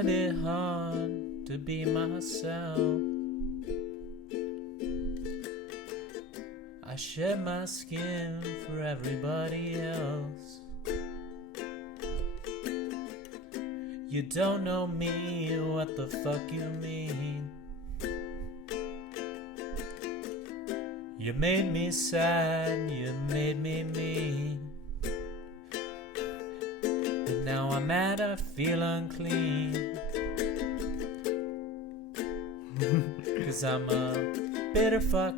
find it hard to be myself. I shed my skin for everybody else. You don't know me, what the fuck you mean? You made me sad, you made me mean. And now I'm mad, I feel unclean. Cause I'm a bitter fuck.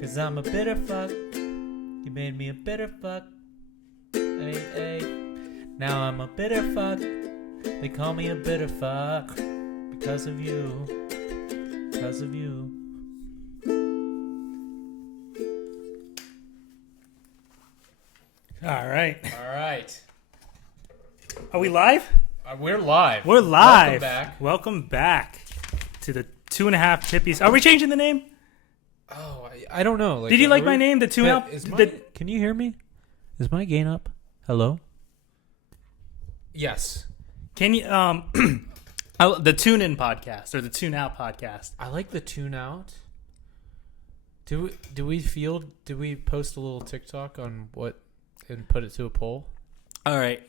Cause I'm a bitter fuck. You made me a bitter fuck. Hey, hey. Now I'm a bitter fuck. They call me a bitter fuck. Because of you. Because of you. All right. All right. Are we live? We're live. We're live. Welcome back. Welcome back to the 2.5 Hippies. Are we changing the name? Oh, I don't know. Did you like my name? The 2.5? Can you hear me? Is my gain up? Hello? Yes. Can you the Tune In podcast or the Tune Out podcast? I like the tune out. Do we post a little TikTok on what and put it to a poll? All right.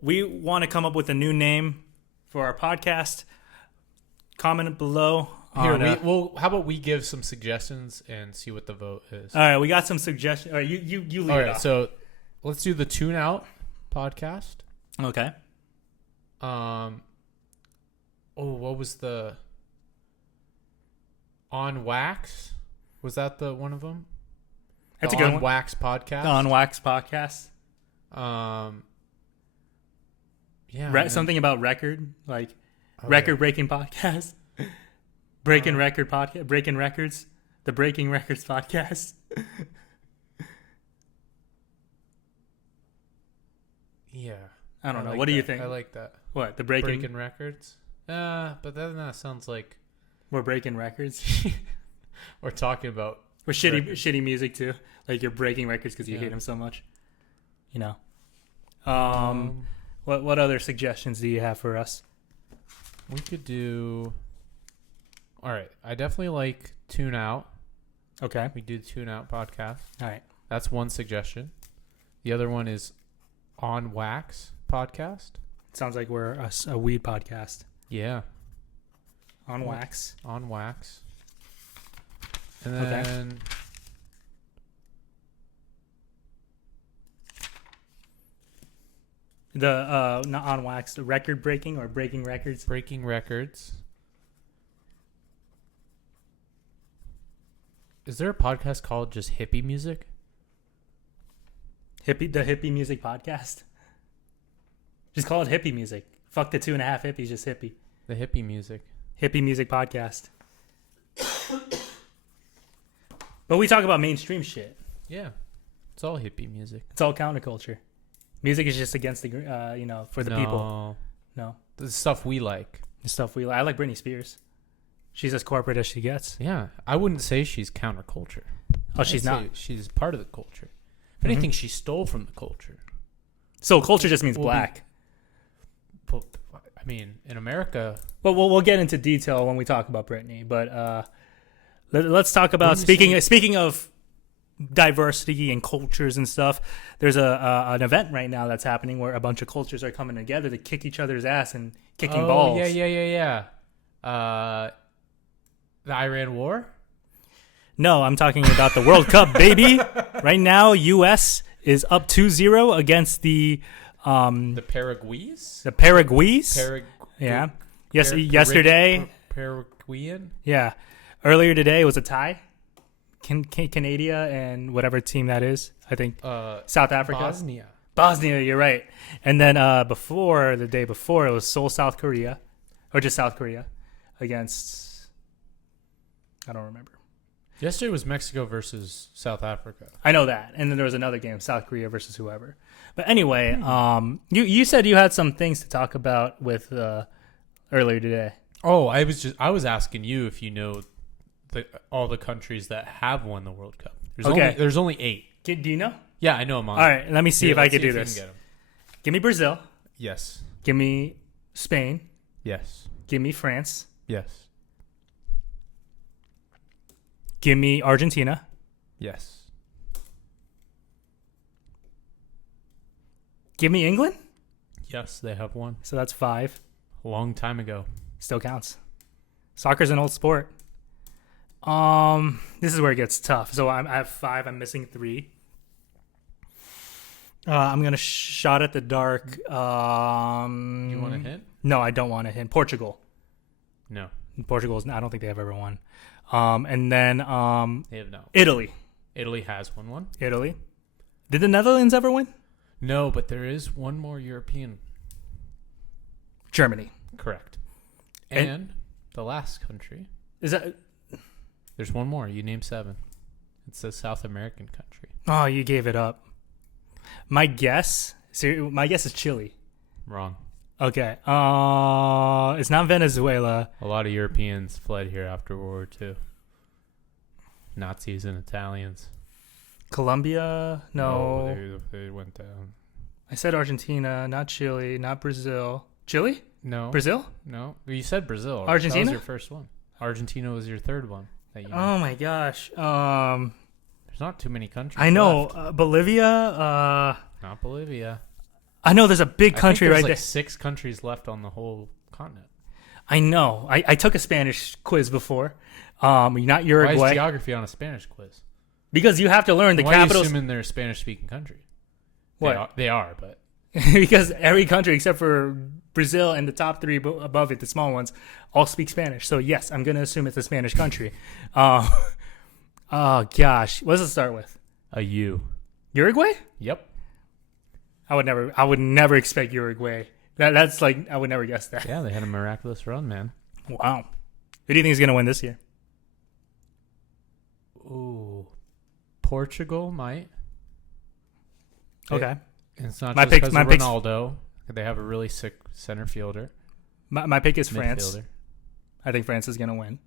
We want to come up with a new name for our podcast. Comment below. Here, how about we give some suggestions and see what the vote is? All right, we got some suggestions. All right, you lead All it right, off. so let's do the Tune Out podcast. Okay. What was the On Wax? Was that the one of them? That's the a good On one. Wax podcast. The On Wax podcast. Yeah. Something about record, like Okay. record breaking podcast. Breaking record podcast. Breaking records. The Breaking Records podcast. Yeah. I don't know. like What do you that. think? I like that. What? The Breaking Records? But then that sounds like We're breaking records. we're talking about We're shitty music too. Like you're breaking records because you hate them so much. You know. What other suggestions do you have for us? we could do. All right, I definitely like Tune Out. Okay. We do Tune Out podcast. All right. That's one suggestion. The other one is On Wax podcast. Sounds like we're a weed podcast. Yeah. On Wax. On Wax. And then The not On Wax, the record breaking or breaking records. Breaking Records. Is there a podcast called just hippie music? The hippie music podcast. Just call it hippie music. Fuck the 2.5 hippies, just hippie. The hippie music. Hippie music podcast. But we talk about mainstream shit. Yeah. It's all hippie music. It's all counterculture. Music is just against the, for the people. No. The stuff we like. The stuff we like. I like Britney Spears. She's as corporate as she gets. Yeah. I wouldn't say she's counterculture. Oh, she's not. She's part of the culture. If anything, she stole from the culture. So culture just means black. I mean, in America. But we'll get into detail when we talk about Britney. But let's talk about speaking of diversity and cultures and stuff. There's an event right now that's happening where a bunch of cultures are coming together to kick each other's ass and kicking balls. Yeah. The Iran War? No, I'm talking about the World Cup, baby. Right now, U.S. is up 2-0 against the Paraguays? The Paraguays. Yeah. Yes. Yesterday. Paraguayan. Yeah. Earlier today was a tie. Canada and whatever team that is. I think South Africa. Bosnia. You're right. And then the day before, it was Seoul, South Korea, or just South Korea against. I don't remember. Yesterday was Mexico versus South Africa. I know that. And then there was another game, South Korea versus whoever. But anyway, you said you had some things to talk about with earlier today. Oh, I was asking you if you know all the countries that have won the World Cup. There's only 8. Do you know? Yeah, I know them all. All right, let me see if I can do this. Give me Brazil. Yes. Give me Spain. Yes. Give me France. Yes. Give me Argentina. Yes. Give me England. Yes, they have one. So that's 5. A long time ago. Still counts. Soccer's an old sport. This is where it gets tough. So I have 5. I'm missing 3. I'm gonna shot at the dark. You want a hint? No, I don't want a hint. Portugal. No. Portugal's. I don't think they have ever won. And then They have no. Italy. Italy has won. Italy. Did the Netherlands ever win? No, but there is one more European. Germany. Correct. And the last country. Is that? There's one more. You named 7. It's a South American country. Oh, you gave it up. My guess is Chile. Wrong. Okay. It's not Venezuela. A lot of Europeans fled here after World War II. Nazis and Italians. Colombia? No. They went down. I said Argentina, not Chile, not Brazil. Chile? No. Brazil? No. You said Brazil. Argentina? That was your first one. Argentina was your third one. That you Oh my gosh. There's not too many countries I know. left. Bolivia. Not Bolivia. I know there's a big country right there. there. 6 countries left on the whole continent. I know. I took a Spanish quiz before. Not Uruguay. Why is geography on a Spanish quiz? Because you have to learn the Why capitals. Are you assuming they're a Spanish-speaking country? What? They are, but because every country except for Brazil and the top 3 above it, the small ones, all speak Spanish. So yes, I'm going to assume it's a Spanish country. Oh gosh, what does it start with? A U. Uruguay? Yep. I would never expect Uruguay. That's like I would never guess that. Yeah, they had a miraculous run, man. Wow. Who do you think is going to win this year? Ooh, Portugal might. Okay. It's not My just pick- because my of pick's- Ronaldo. They have a really sick center fielder. My pick is France. Midfielder. I think France is going to win.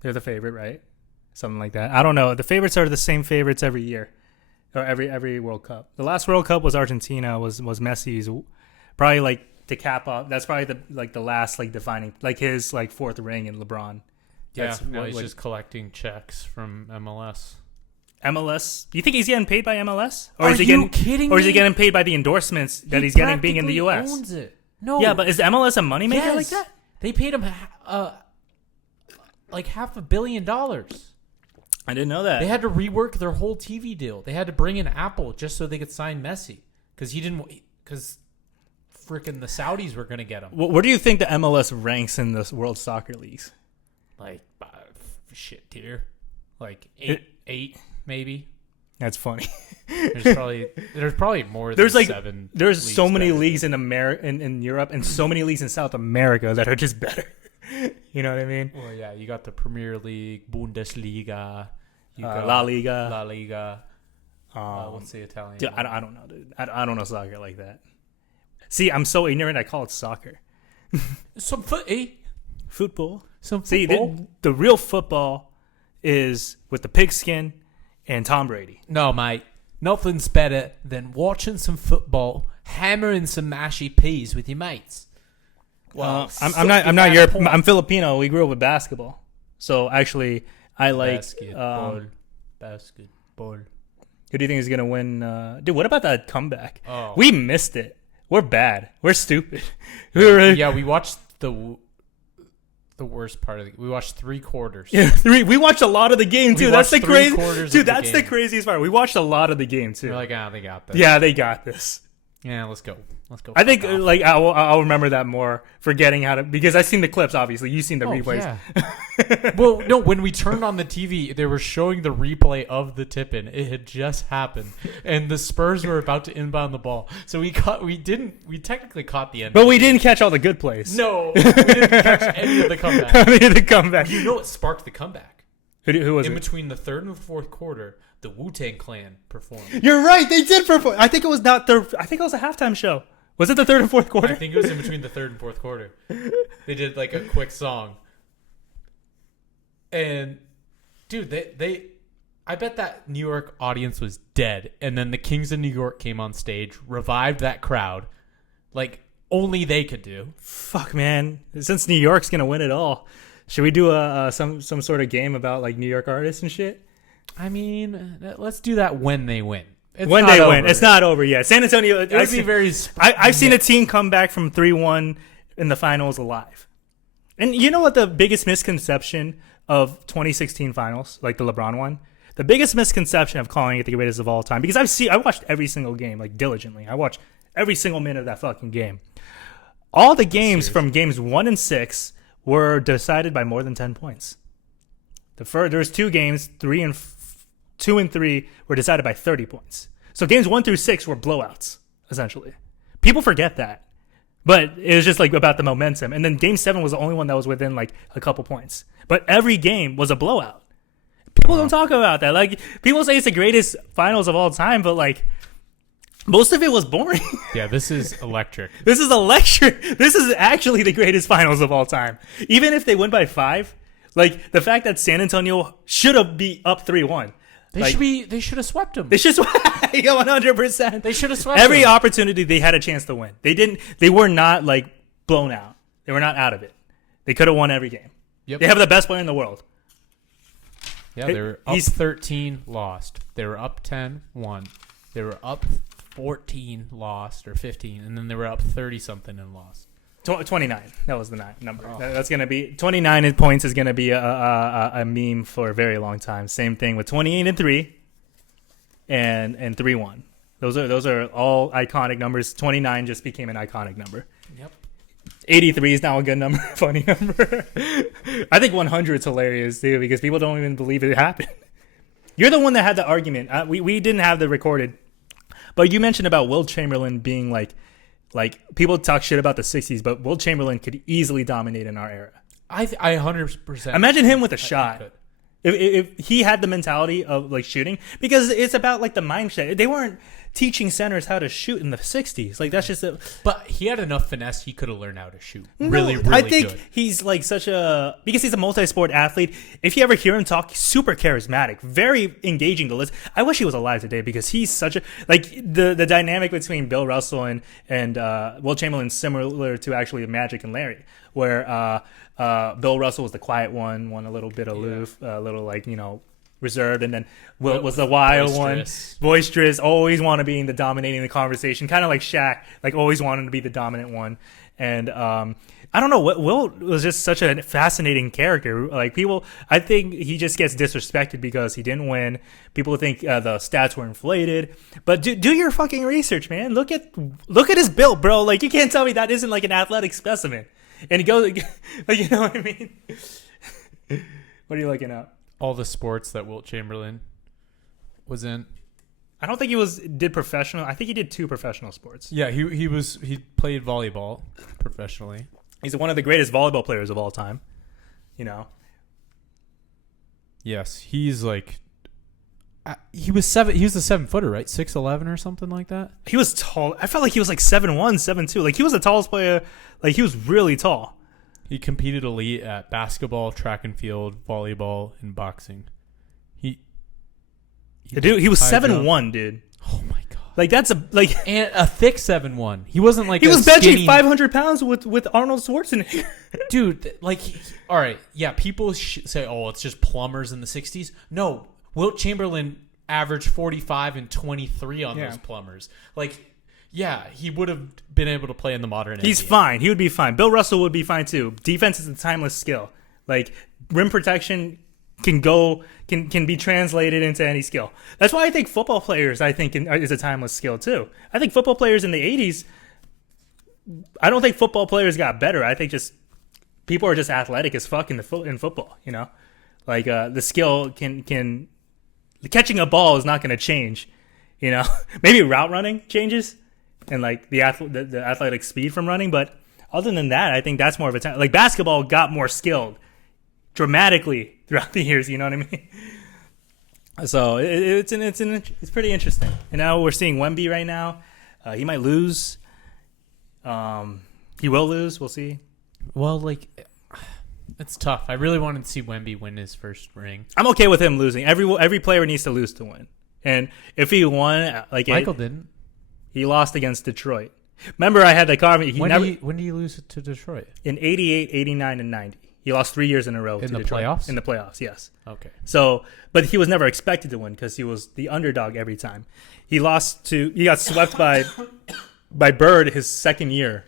They're the favorite, right? Something like that. I don't know. The favorites are the same favorites every year, or every World Cup. The last World Cup was Argentina. Was Messi's probably like to cap off. That's probably the last like defining his 4th ring in LeBron. Yeah, now he's just collecting checks from MLS. MLS. Do you think he's getting paid by MLS, or Are is he you getting kidding or is he me? getting paid by the endorsements that he's getting being in the U.S.? Owns it. No. Yeah, but is MLS a moneymaker yes. like that? They paid him like $500 million. I didn't know that. They had to rework their whole TV deal. They had to bring in Apple just so they could sign Messi because freaking the Saudis were going to get him. Where do you think the MLS ranks in the World Soccer Leagues? Like shit tier, like 8 maybe. That's funny. There's probably more. There's than like 7. There's so many better. leagues in America, in Europe, and so many leagues in South America that are just better. You know what I mean? Well, yeah, you got the Premier League, Bundesliga, you got La Liga. La Liga. What's the Italian? Dude, one? I don't know, dude. I don't know soccer like that. See, I'm so ignorant. I call it soccer. Some footy. Football. Some See, football. the real football is with the pigskin and Tom Brady. No, mate. Nothing's better than watching some football, hammering some mashy peas with your mates. Well, I'm not European. I'm Filipino. We grew up with basketball, so actually, I like basketball. Who do you think is gonna win? Dude, what about that comeback? Oh. We missed it. We're bad. We're stupid. We watched the worst part of we watched 3 quarters. Yeah, 3. We watched a lot of the game too. That's the crazy. Dude, that's the game. craziest part. We watched a lot of the game too. We're like, they got this. Yeah, they got this. Yeah, let's go. I think I'll remember that more, forgetting how to, because I've seen the clips. Obviously, you've seen the replays. Yeah. Well, no, when we turned on the TV, they were showing the replay of the tip-in. It had just happened, and the Spurs were about to inbound the ball. So we technically caught the end. But we didn't catch all the good plays. No, we didn't catch any of the comeback. Any of the comeback. You know what sparked the comeback? Who was In it? between the 3rd and the 4th quarter, the Wu-Tang Clan performed. You're right. They did perform. I think it was not their. I think it was a halftime show. Was it the 3rd and 4th quarter? I think it was in between the 3rd and 4th quarter. They did like a quick song. And dude, I bet that New York audience was dead. And then the Kings of New York came on stage, revived that crowd, like only they could do. Fuck, man. Since New York's gonna win it all, should we do some sort of game about like New York artists and shit? I mean, let's do that when they win. When they win, it's not over yet. San Antonio. I've seen a team come back from 3-1 in the finals alive. And you know what the biggest misconception of 2016 finals, like the LeBron one, the biggest misconception of calling it the greatest of all time, because I watched every single game like diligently. I watched every single minute of that fucking game. All the games from games 1 and 6 were decided by more than 10 points. There's 2 games, 2 and 3 were decided by 30 points. So games 1 through 6 were blowouts, essentially. People forget that. But it was just like about the momentum. And then game 7 was the only one that was within like a couple points. But every game was a blowout. People don't talk about that. Like, people say it's the greatest finals of all time, but like, most of it was boring. Yeah, this is electric. This is electric. This is actually the greatest finals of all time. Even if they win by 5, like the fact that San Antonio should have be up 3-1. They should have swept them. They should 100%. They should have swept every them. opportunity they had a chance to win. They were not like blown out. They were not out of it. They could have won every game. Yep. They have the best player in the world. Yeah, they were up 13, lost. They were up 10, won. They were up 14, lost, or 15, and then they were up 30-something and lost. 29. That was the number. Oh. That's going to be 29 points is going to be a meme for a very long time. Same thing with 28 and 3 and 3-1. Those are all iconic numbers. 29 just became an iconic number. Yep. 83 is now a good number, funny number. I think 100 is hilarious too because people don't even believe it happened. You're the one that had the argument. We didn't have the recorded, but you mentioned about Wilt Chamberlain being like people talk shit about the 60s, but Wilt Chamberlain could easily dominate in our era. I 100%. Imagine him with a shot. If he had the mentality of like shooting, because it's about like the mindset. They weren't teaching centers how to shoot in the 60s. Like that's just but he had enough finesse. He could have learned how to shoot. Really I think good. He's like because he's a multi-sport athlete. If you ever hear him talk, he's super charismatic, very engaging to listen. I wish he was alive today because he's such a like the dynamic between Bill Russell and Wilt Chamberlain is similar to actually Magic and Larry, where Bill Russell was the quiet one a little bit aloof, a little like reserved, and then Wilt was the wild one, boisterous, always want to be in the dominating the conversation, kind of like Shaq, like always wanting to be the dominant one. And I don't know, Wilt was just such a fascinating character. Like I think he just gets disrespected because he didn't win. People think the stats were inflated, but do your fucking research, man. Look at his build, bro. Like you can't tell me that isn't like an athletic specimen. And he goes, like, you know what I mean? What are you looking at? All the sports that Wilt Chamberlain was in. I don't think he did professional. I think he did 2 professional sports. Yeah, he played volleyball professionally. He's one of the greatest volleyball players of all time. Yes, he's like. He was 7. He was a 7-footer, right? 6'11" or something like that. He was tall. I felt like he was like 7'1", 7'2". Like he was the tallest player. Like he was really tall. He competed elite at basketball, track and field, volleyball, and boxing. He was 7'1", dude. Oh my god! Like that's and a thick 7'1". He wasn't like he was benching skinny 500 pounds with Arnold Schwarzenegger. Dude, like, all right, yeah. People say, "Oh, it's just plumbers in the '60s." No. Wilt Chamberlain averaged 45 and 23 on those plumbers. Like, yeah, he would have been able to play in the modern NBA. He's fine. He would be fine. Bill Russell would be fine too. Defense is a timeless skill. Like rim protection can be translated into any skill. That's why I think football players is a timeless skill too. I think football players in the 80s. I don't think football players got better. I think just people are just athletic as fuck in football. Like the skill can. Catching a ball is not going to change, Maybe route running changes and like the athletic speed from running, but other than that, I think that's more of a time. Like basketball got more skilled dramatically throughout the years. You know what I mean? So it's pretty interesting. And now we're seeing Wemby right now. He might lose. He will lose. We'll see. Well, like. It's tough. I really wanted to see Wemby win his first ring. I'm okay with him losing. Every player needs to lose to win. And if he won, like Michael didn't. He lost against Detroit. Remember, I had that comment. When do you lose it to Detroit? In 88, 89, and 90. He lost 3 years in a row in to the Detroit. playoffs. In the playoffs, yes. Okay. So, but he was never expected to win because he was the underdog every time. He got swept by Bird his second year,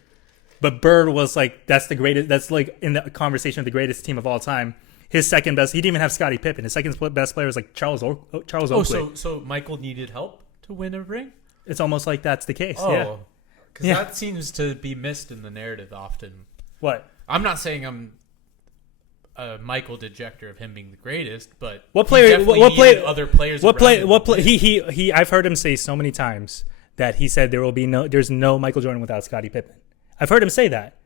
but Bird was like that's the greatest. That's like in the conversation of the greatest team of all time. His second best. He didn't even have Scottie Pippen. His second best player was like Charles Oakley. So Michael needed help to win a ring. It's almost like that's the case. Oh, because that seems to be missed in the narrative often. What? I'm not saying I'm a Michael dejector of him being the greatest, but what player? Other players. He. I've heard him say so many times that he said there's no Michael Jordan without Scottie Pippen. I've heard him say that.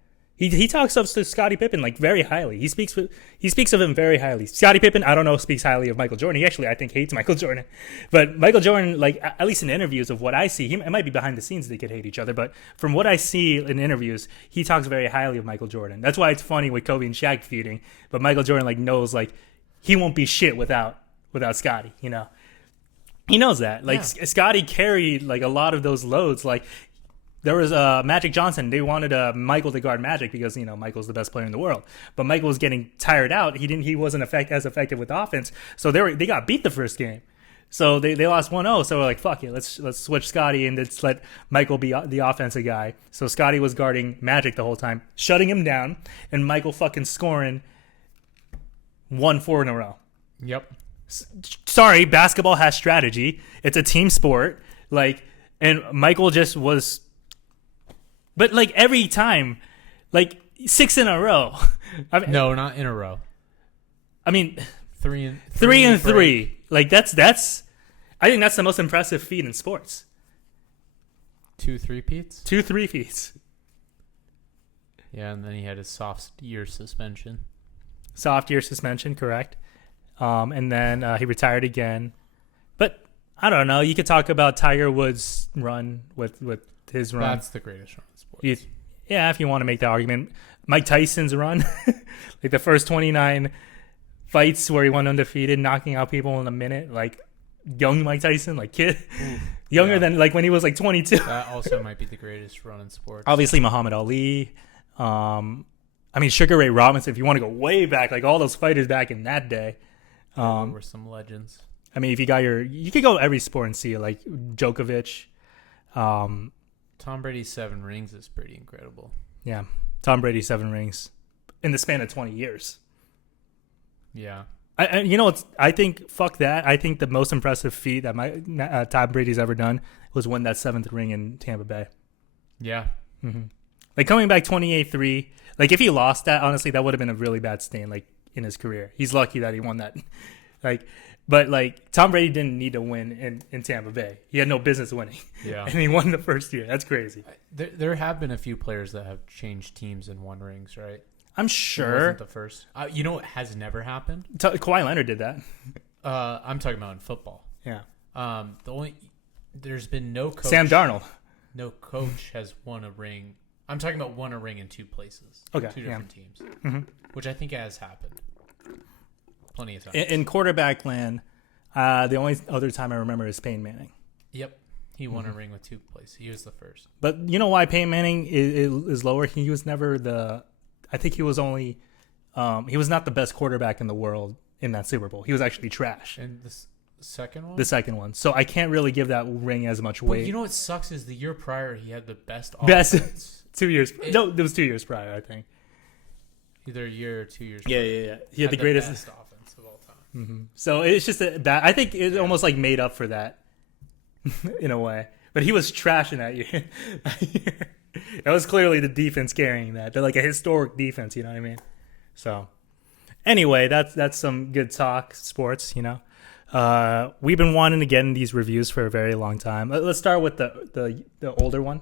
He talks up to Scottie Pippen like very highly. He speaks of him very highly. Scottie Pippen, I don't know, speaks highly of Michael Jordan. He actually, I think, hates Michael Jordan. But Michael Jordan, like at least in interviews of what I see, it might be behind the scenes they could hate each other. But from what I see in interviews, he talks very highly of Michael Jordan. That's why it's funny with Kobe and Shaq feuding. But Michael Jordan like knows like he won't be shit without Scottie. You know, he knows that. Like Scottie carried like a lot of those loads. Like. There was Magic Johnson. They wanted Michael to guard Magic because Michael's the best player in the world. But Michael was getting tired out. He wasn't as effective with offense. So they got beat the first game. So they lost 1-0. So we're like, fuck it, let's switch Scottie and let's let Michael be the offensive guy. So Scottie was guarding Magic the whole time, shutting him down, and Michael fucking scoring 1-4 in a row. Yep. Sorry, basketball has strategy. It's a team sport. And Michael just was. But like every time, like 6 in a row. No, not in a row. I mean, three and three. Like that's. I think that's the most impressive feat in sports. 2 3-peats. 2 3-peats. Yeah, and then he had his soft year suspension. Soft year suspension, correct. And then he retired again. But I don't know. You could talk about Tiger Woods' run with his run. That's the greatest run in sports. Yeah, if you want to make that argument. Mike Tyson's run, like the first 29 fights where he went undefeated, knocking out people in a minute, like young Mike Tyson, like kid, younger than like when he was like 22. That also might be the greatest run in sports. Obviously, Muhammad Ali. I mean, Sugar Ray Robinson. If you want to go way back, like all those fighters back in that day, were some legends. I mean, if you could go every sport and see it, like Djokovic. Tom Brady's 7 rings is pretty incredible. Yeah, Tom Brady's 7 rings in the span of 20 years. Yeah. I think fuck that. I think the most impressive feat that Tom Brady's ever done was win that 7th ring in Tampa Bay. Yeah. Mm-hmm. Like coming back 28-3. Like if he lost that, honestly, that would have been a really bad stain like in his career. He's lucky that he won that. But Tom Brady didn't need to win in Tampa Bay. He had no business winning. Yeah. And he won the first year. That's crazy. There have been a few players that have changed teams and won rings, right? I'm sure. It wasn't the first. You know what has never happened? Kawhi Leonard did that. I'm talking about in football. Yeah. There's been no coach. Sam Darnold. No coach has won a ring. I'm talking about won a ring in 2 places. Okay. 2 different teams. Mm-hmm. Which I think has happened. Plenty of times. In quarterback land, the only other time I remember is Peyton Manning. Yep. He won a ring with 2 places. He was the first. But you know why Peyton Manning is lower? He was never I think he was only he was not the best quarterback in the world in that Super Bowl. He was actually trash. And the second one? The second one. So I can't really give that ring as much weight. But you know what sucks is the year prior he had the best offense. 2 years. No, it was 2 years prior, I think. Either a year or 2 years. Yeah. He had the greatest best offense of all time. Mm-hmm. So it's just that I think it almost like made up for that in a way. But he was trash in that year. That was clearly the defense carrying that. They're like a historic defense, you know what I mean? So anyway, that's some good talk, sports, you know. We've been wanting to get in these reviews for a very long time. Let's start with the older one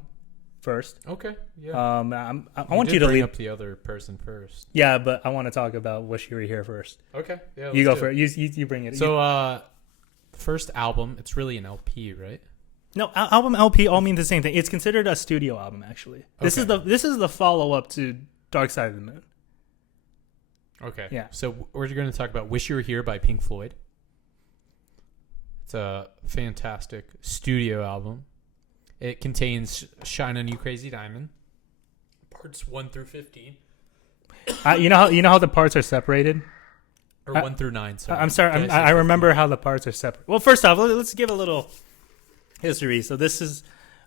first. Okay. Yeah. I want you to bring lead up the other person first. Yeah, but I want to talk about Wish You Were Here first. Okay. Yeah. You go for it. You bring it. So, first album. It's really an LP, right? No, album LP all mean the same thing. It's considered a studio album, actually. This is the follow up to Dark Side of the Moon. Okay. Yeah. So we're going to talk about "Wish You Were Here" by Pink Floyd. It's a fantastic studio album. It contains Shine on You Crazy Diamond, parts 1 through 15. You know how the parts are separated? Or 1 through 9. Sorry. I'm sorry. I remember how the parts are separate. Well, first off, let's give a little history. So this is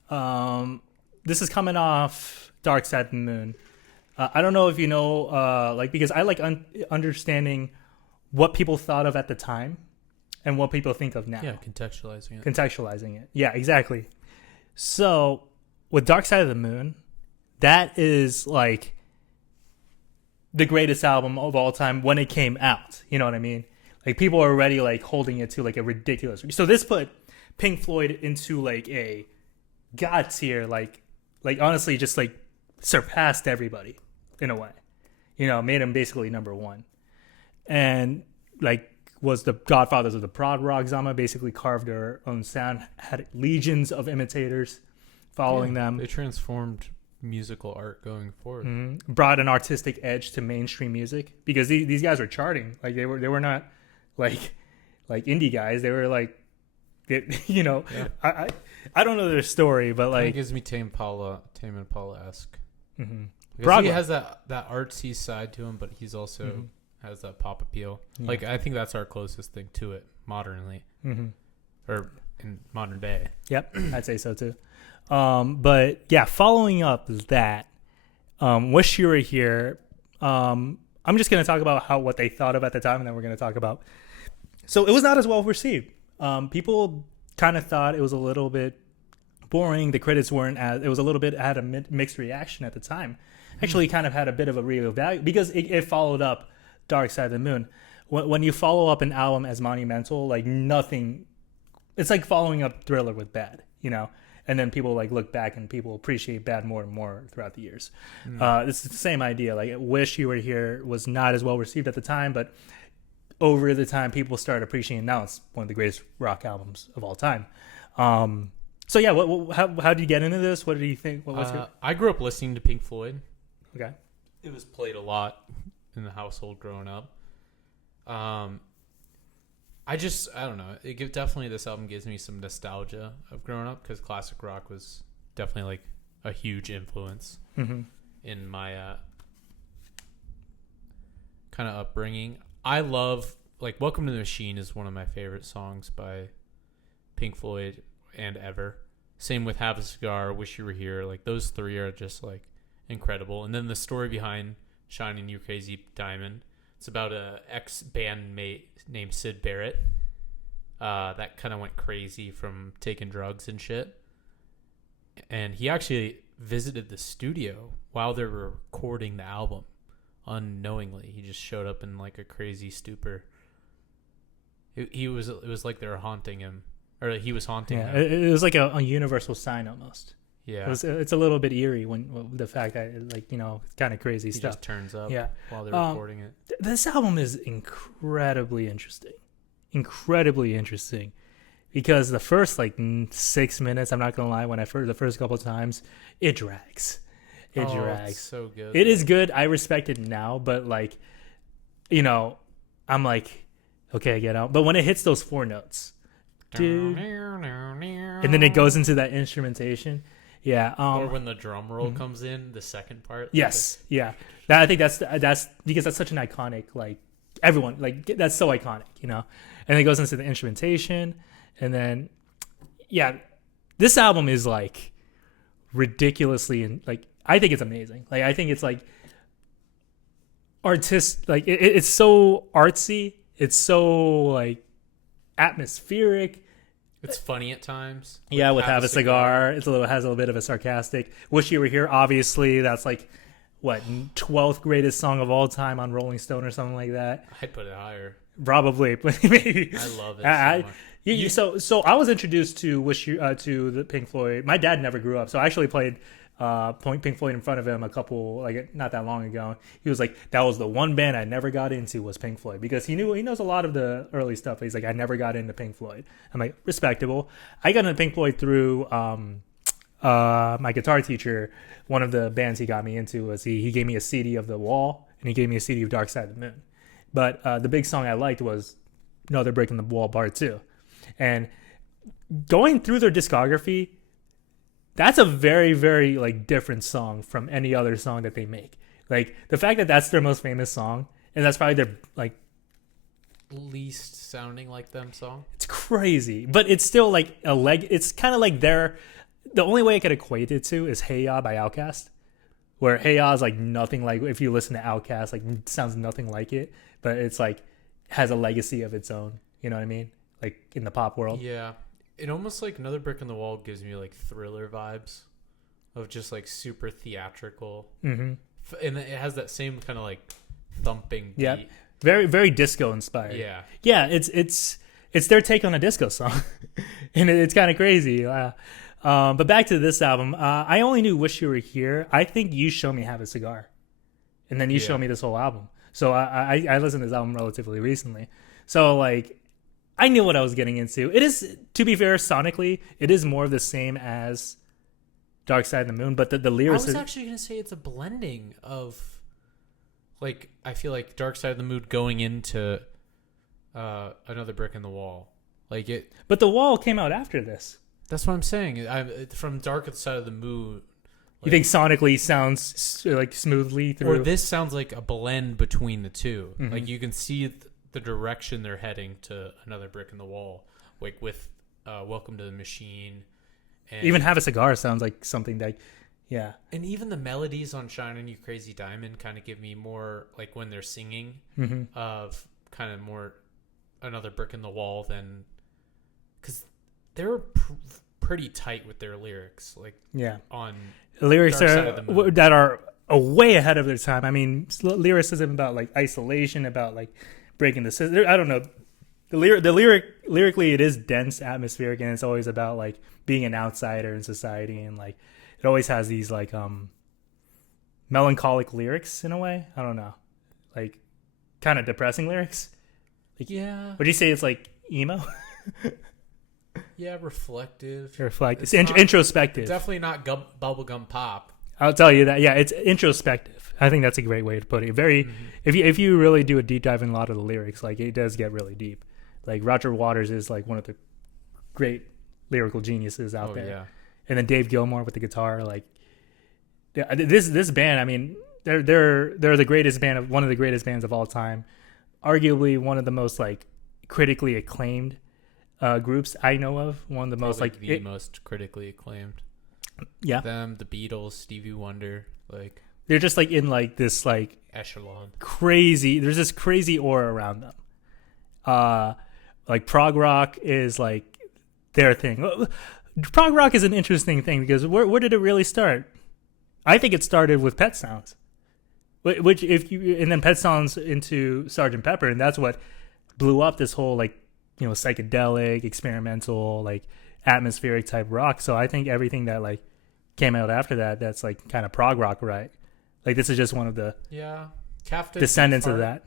coming off Dark Side of the Moon. I don't know if you know, because I like understanding what people thought of at the time and what people think of now. Yeah, contextualizing it. Contextualizing it. Yeah, exactly. So with Dark Side of the Moon, that is like the greatest album of all time when it came out. You know what I mean? Like people are already like holding it to like a ridiculous. So this put Pink Floyd into like a god tier, like honestly just like surpassed everybody in a way. You know, made him basically number one. And like was the godfathers of the prog rock genre, basically carved their own sound, had legions of imitators following them. They transformed musical art going forward. Mm-hmm. Brought an artistic edge to mainstream music because these guys were charting. Like they were not like indie guys. They were like, you know, yeah. I don't know their story, but like it gives me Tame Impala-esque. Mm-hmm. He has that artsy side to him, but he's also has that pop appeal. Yeah. Like I think that's our closest thing to it modernly, or in modern day. Yep, I'd say so too. But yeah, following up that, Wish You Were Here. I'm just going to talk about what they thought of at the time, and then we're going to talk about. So it was not as well received. People kind of thought it was a little bit boring. The critics weren't as. It was a little bit had a mixed reaction at the time. Actually, kind of had a bit of a real value because it followed up Dark Side of the Moon. When you follow up an album as monumental, like nothing, it's like following up Thriller with Bad, you know. And then people like look back and people appreciate Bad more and more throughout the years. It's the same idea. Like, I Wish You Were Here was not as well received at the time, but over the time, people started appreciating it. Now it's one of the greatest rock albums of all time. So yeah, how did you get into this? What did you think? What was I grew up listening to Pink Floyd. Okay. It was played a lot in the household growing up. I don't know. Definitely this album gives me some nostalgia of growing up because classic rock was definitely like a huge influence in my kind of upbringing. I love like Welcome to the Machine is one of my favorite songs by Pink Floyd and ever. Same with Have a Cigar, Wish You Were Here. Like those three are just like incredible. And then the story behind Shining You Crazy Diamond. It's about a ex-bandmate named Sid Barrett that kind of went crazy from taking drugs and shit. And he actually visited the studio while they were recording the album unknowingly. He just showed up in like a crazy stupor. It was like they were haunting him. Or he was haunting him. It was like a universal sign almost. Yeah, it's a little bit eerie when the fact that like, you know, it's kind of crazy stuff. Just turns up while they're recording it. This album is incredibly interesting, because the first like 6 minutes, I'm not gonna lie, when the first couple of times, it drags. It's so good. It is good. I respect it now, but like, you know, I'm like, okay, I get out. But when it hits those 4 notes, dude, and then it goes into that instrumentation. Yeah. Or when the drum roll comes in, the second part. Yes. Yeah. I think that's because that's such an iconic, like everyone, like that's so iconic, you know. And it goes into the instrumentation, and then, yeah, this album is like ridiculously, like I think it's amazing. Like I think it's like like it's so artsy. It's so like atmospheric. It's funny at times. Yeah, with Have a Cigar. Has a little bit of a sarcastic. Wish You Were Here, obviously, that's like, what, 12th greatest song of all time on Rolling Stone or something like that. I'd put it higher. Probably. Maybe. I love it so much. So I was introduced to to the Pink Floyd. My dad never grew up, so I actually played Pink Floyd in front of him not that long ago. He was like, that was the one band I never got into was Pink Floyd, because he knows a lot of the early stuff. He's like, I never got into Pink Floyd. I'm like, respectable. I got into Pink Floyd through my guitar teacher. One of the bands he got me into was he gave me a CD of The Wall, and he gave me a CD of Dark Side of the Moon. But the big song I liked was No, They're Breaking the Wall Part 2. And going through their discography, that's a very, very like different song from any other song that they make. Like the fact that that's their most famous song, and that's probably their like least sounding like them song. It's crazy, but it's still like it's kind of like the only way I could equate it to is Hey Ya by Outkast, where Hey Ya is like nothing like, if you listen to Outkast, like it sounds nothing like it, but it's like has a legacy of its own. You know what I mean? Like in the pop world. Yeah. It almost like Another Brick in the Wall gives me like Thriller vibes of just like super theatrical. Mm-hmm. And it has that same kind of like thumping beat. Yeah. Very, very disco inspired. Yeah. Yeah. It's their take on a disco song. And it's kind of crazy. But back to this album. I only knew Wish You Were Here. I think you showed me Have a Cigar. And then you showed me this whole album. So I listened to this album relatively recently. So like, I knew what I was getting into. It is, to be fair, sonically, it is more of the same as Dark Side of the Moon, but the lyrics... I was actually going to say it's a blending of, like, I feel like Dark Side of the Moon going into Another Brick in the Wall. Like it... But The Wall came out after this. That's what I'm saying. From Dark Side of the Moon... Like, you think sonically sounds like smoothly through... Or this sounds like a blend between the two. Mm-hmm. Like you can see... the direction they're heading to Another Brick in the Wall, like with Welcome to the Machine. And even Have a Cigar sounds like something that, yeah. And even the melodies on Shine on You Crazy Diamond kind of give me more, like when they're singing, of kind of more Another Brick in the Wall than... Because they're pretty tight with their lyrics. Like, yeah. On lyrics that are way ahead of their time. I mean, lyricism about like isolation, about like breaking the system. I don't know. Lyrically, it is dense, atmospheric, and it's always about like being an outsider in society, and like it always has these like melancholic lyrics in a way. I don't know, like kind of depressing lyrics. Like, yeah. Would you say it's like emo? Yeah, reflective. It's introspective. Definitely not bubblegum pop. I'll tell you that. Yeah, it's introspective. I think that's a great way to put it. If you really do a deep dive in a lot of the lyrics, like it does get really deep. Like Roger Waters is like one of the great lyrical geniuses out there. Yeah. And then Dave Gilmour with the guitar, like this band. I mean, they're the greatest band one of the greatest bands of all time. Arguably one of the most like critically acclaimed groups I know of. One of the most most critically acclaimed. Yeah. Them, the Beatles, Stevie Wonder, like. They're just like in like this like echelon crazy. There's this crazy aura around them. Like prog rock is like their thing. Prog rock is an interesting thing because where did it really start? I think it started with Pet Sounds, which and then Pet Sounds into Sgt. Pepper, and that's what blew up this whole like psychedelic, experimental, like atmospheric type rock. So I think everything that like came out after that's like kind of prog rock, right? Like this is just one of the Captain descendants of that.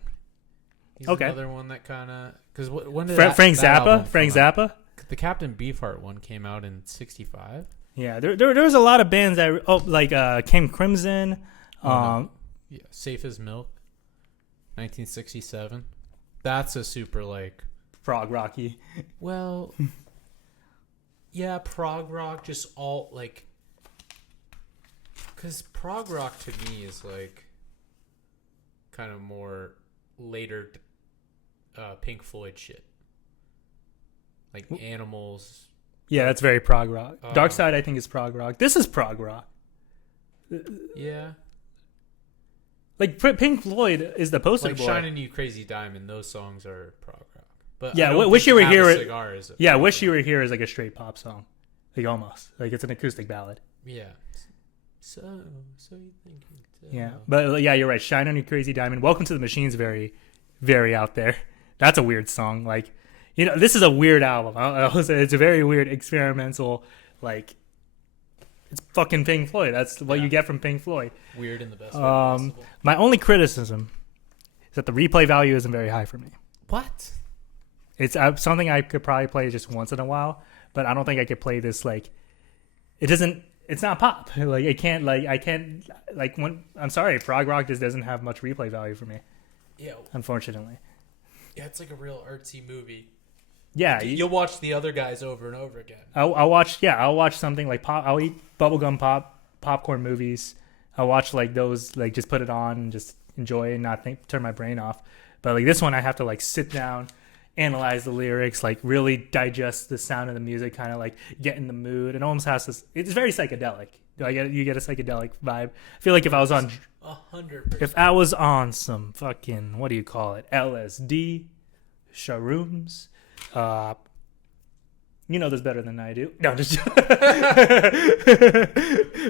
He's another one that kind of because when did Frank Zappa? The Captain Beefheart one came out in '65. Yeah, there was a lot of bands that like King Crimson, Safe as Milk, 1967. That's a super like prog rocky. Well, yeah, prog rock, just all like. Because prog rock to me is like kind of more later Pink Floyd shit. Like Animals. Yeah, that's very prog rock. Dark Side, I think, is prog rock. This is prog rock. Yeah. Like Pink Floyd is the poster boy. Like Shining You Crazy Diamond, those songs are prog rock. But yeah, Wish You Were Here. Wish You Were Here is like a straight pop song. Like almost. Like it's an acoustic ballad. Yeah. So you think? Yeah, but yeah, you're right. Shine on You Crazy Diamond. Welcome to the Machine's very, very out there. That's a weird song. Like, this is a weird album. It's a very weird experimental. Like, it's fucking Pink Floyd. That's what you get from Pink Floyd. Weird in the best way possible. My only criticism is that the replay value isn't very high for me. What? It's something I could probably play just once in a while, but I don't think I could play this like. It doesn't. It's not pop. Like I can't when I'm sorry, prog rock just doesn't have much replay value for me. Yeah. Unfortunately. Yeah, it's like a real artsy movie. Yeah, you'll watch the other guys over and over again. I'll watch something like pop. I'll eat bubblegum popcorn movies. I'll watch like those, like just put it on and just enjoy it and not turn my brain off. But like this one, I have to like sit down, analyze the lyrics, like really digest the sound of the music, kind of like get in the mood. It almost has this. It's very psychedelic. You get a psychedelic vibe? I feel like if I was on 100%. If I was on some fucking, what do you call it? LSD, shrooms. You know this better than I do. No, just.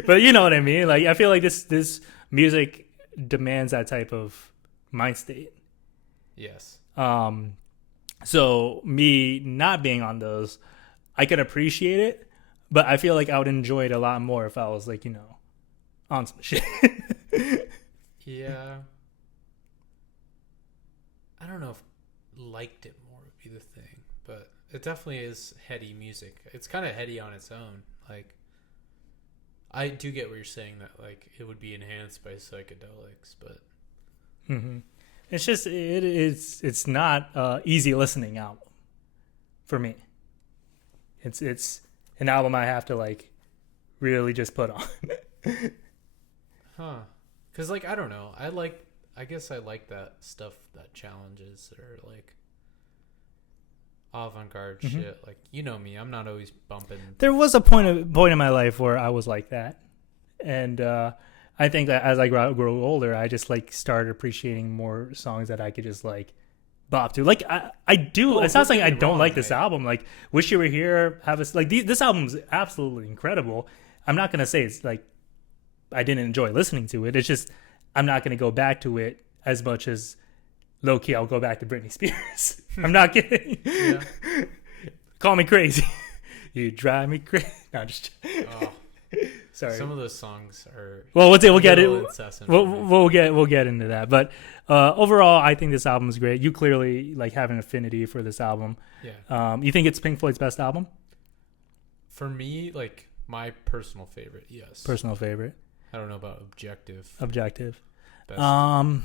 But you know what I mean. Like I feel like this music demands that type of mind state. Yes. So me not being on those, I could appreciate it, but I feel like I would enjoy it a lot more if I was like, on some shit. Yeah. I don't know if liked it more would be the thing, but it definitely is heady music. It's kind of heady on its own. Like, I do get what you're saying that like it would be enhanced by psychedelics, but it's just it's not easy listening album for me. It's an album I have to like really just put on. Huh? Because like I don't know, I guess I like that stuff that challenges or like avant-garde shit. Like, you know me, I'm not always bumping. There was a point in my life where I was like that, and I think that as I grow older, I just like started appreciating more songs that I could just like bop to. Like I do. It's not saying I don't like this album. Like Wish You Were Here, this album's absolutely incredible. I'm not gonna say it's like I didn't enjoy listening to it. It's just I'm not gonna go back to it as much as low key I'll go back to Britney Spears. I'm not kidding. Yeah. Call me crazy. You drive me crazy. No, just. Sorry. Some of those songs are. Well, we'll get it. We'll get into that. But overall, I think this album is great. You clearly like have an affinity for this album. Yeah. You think it's Pink Floyd's best album? For me, like my personal favorite, yes. Personal favorite. I don't know about objective. Best album.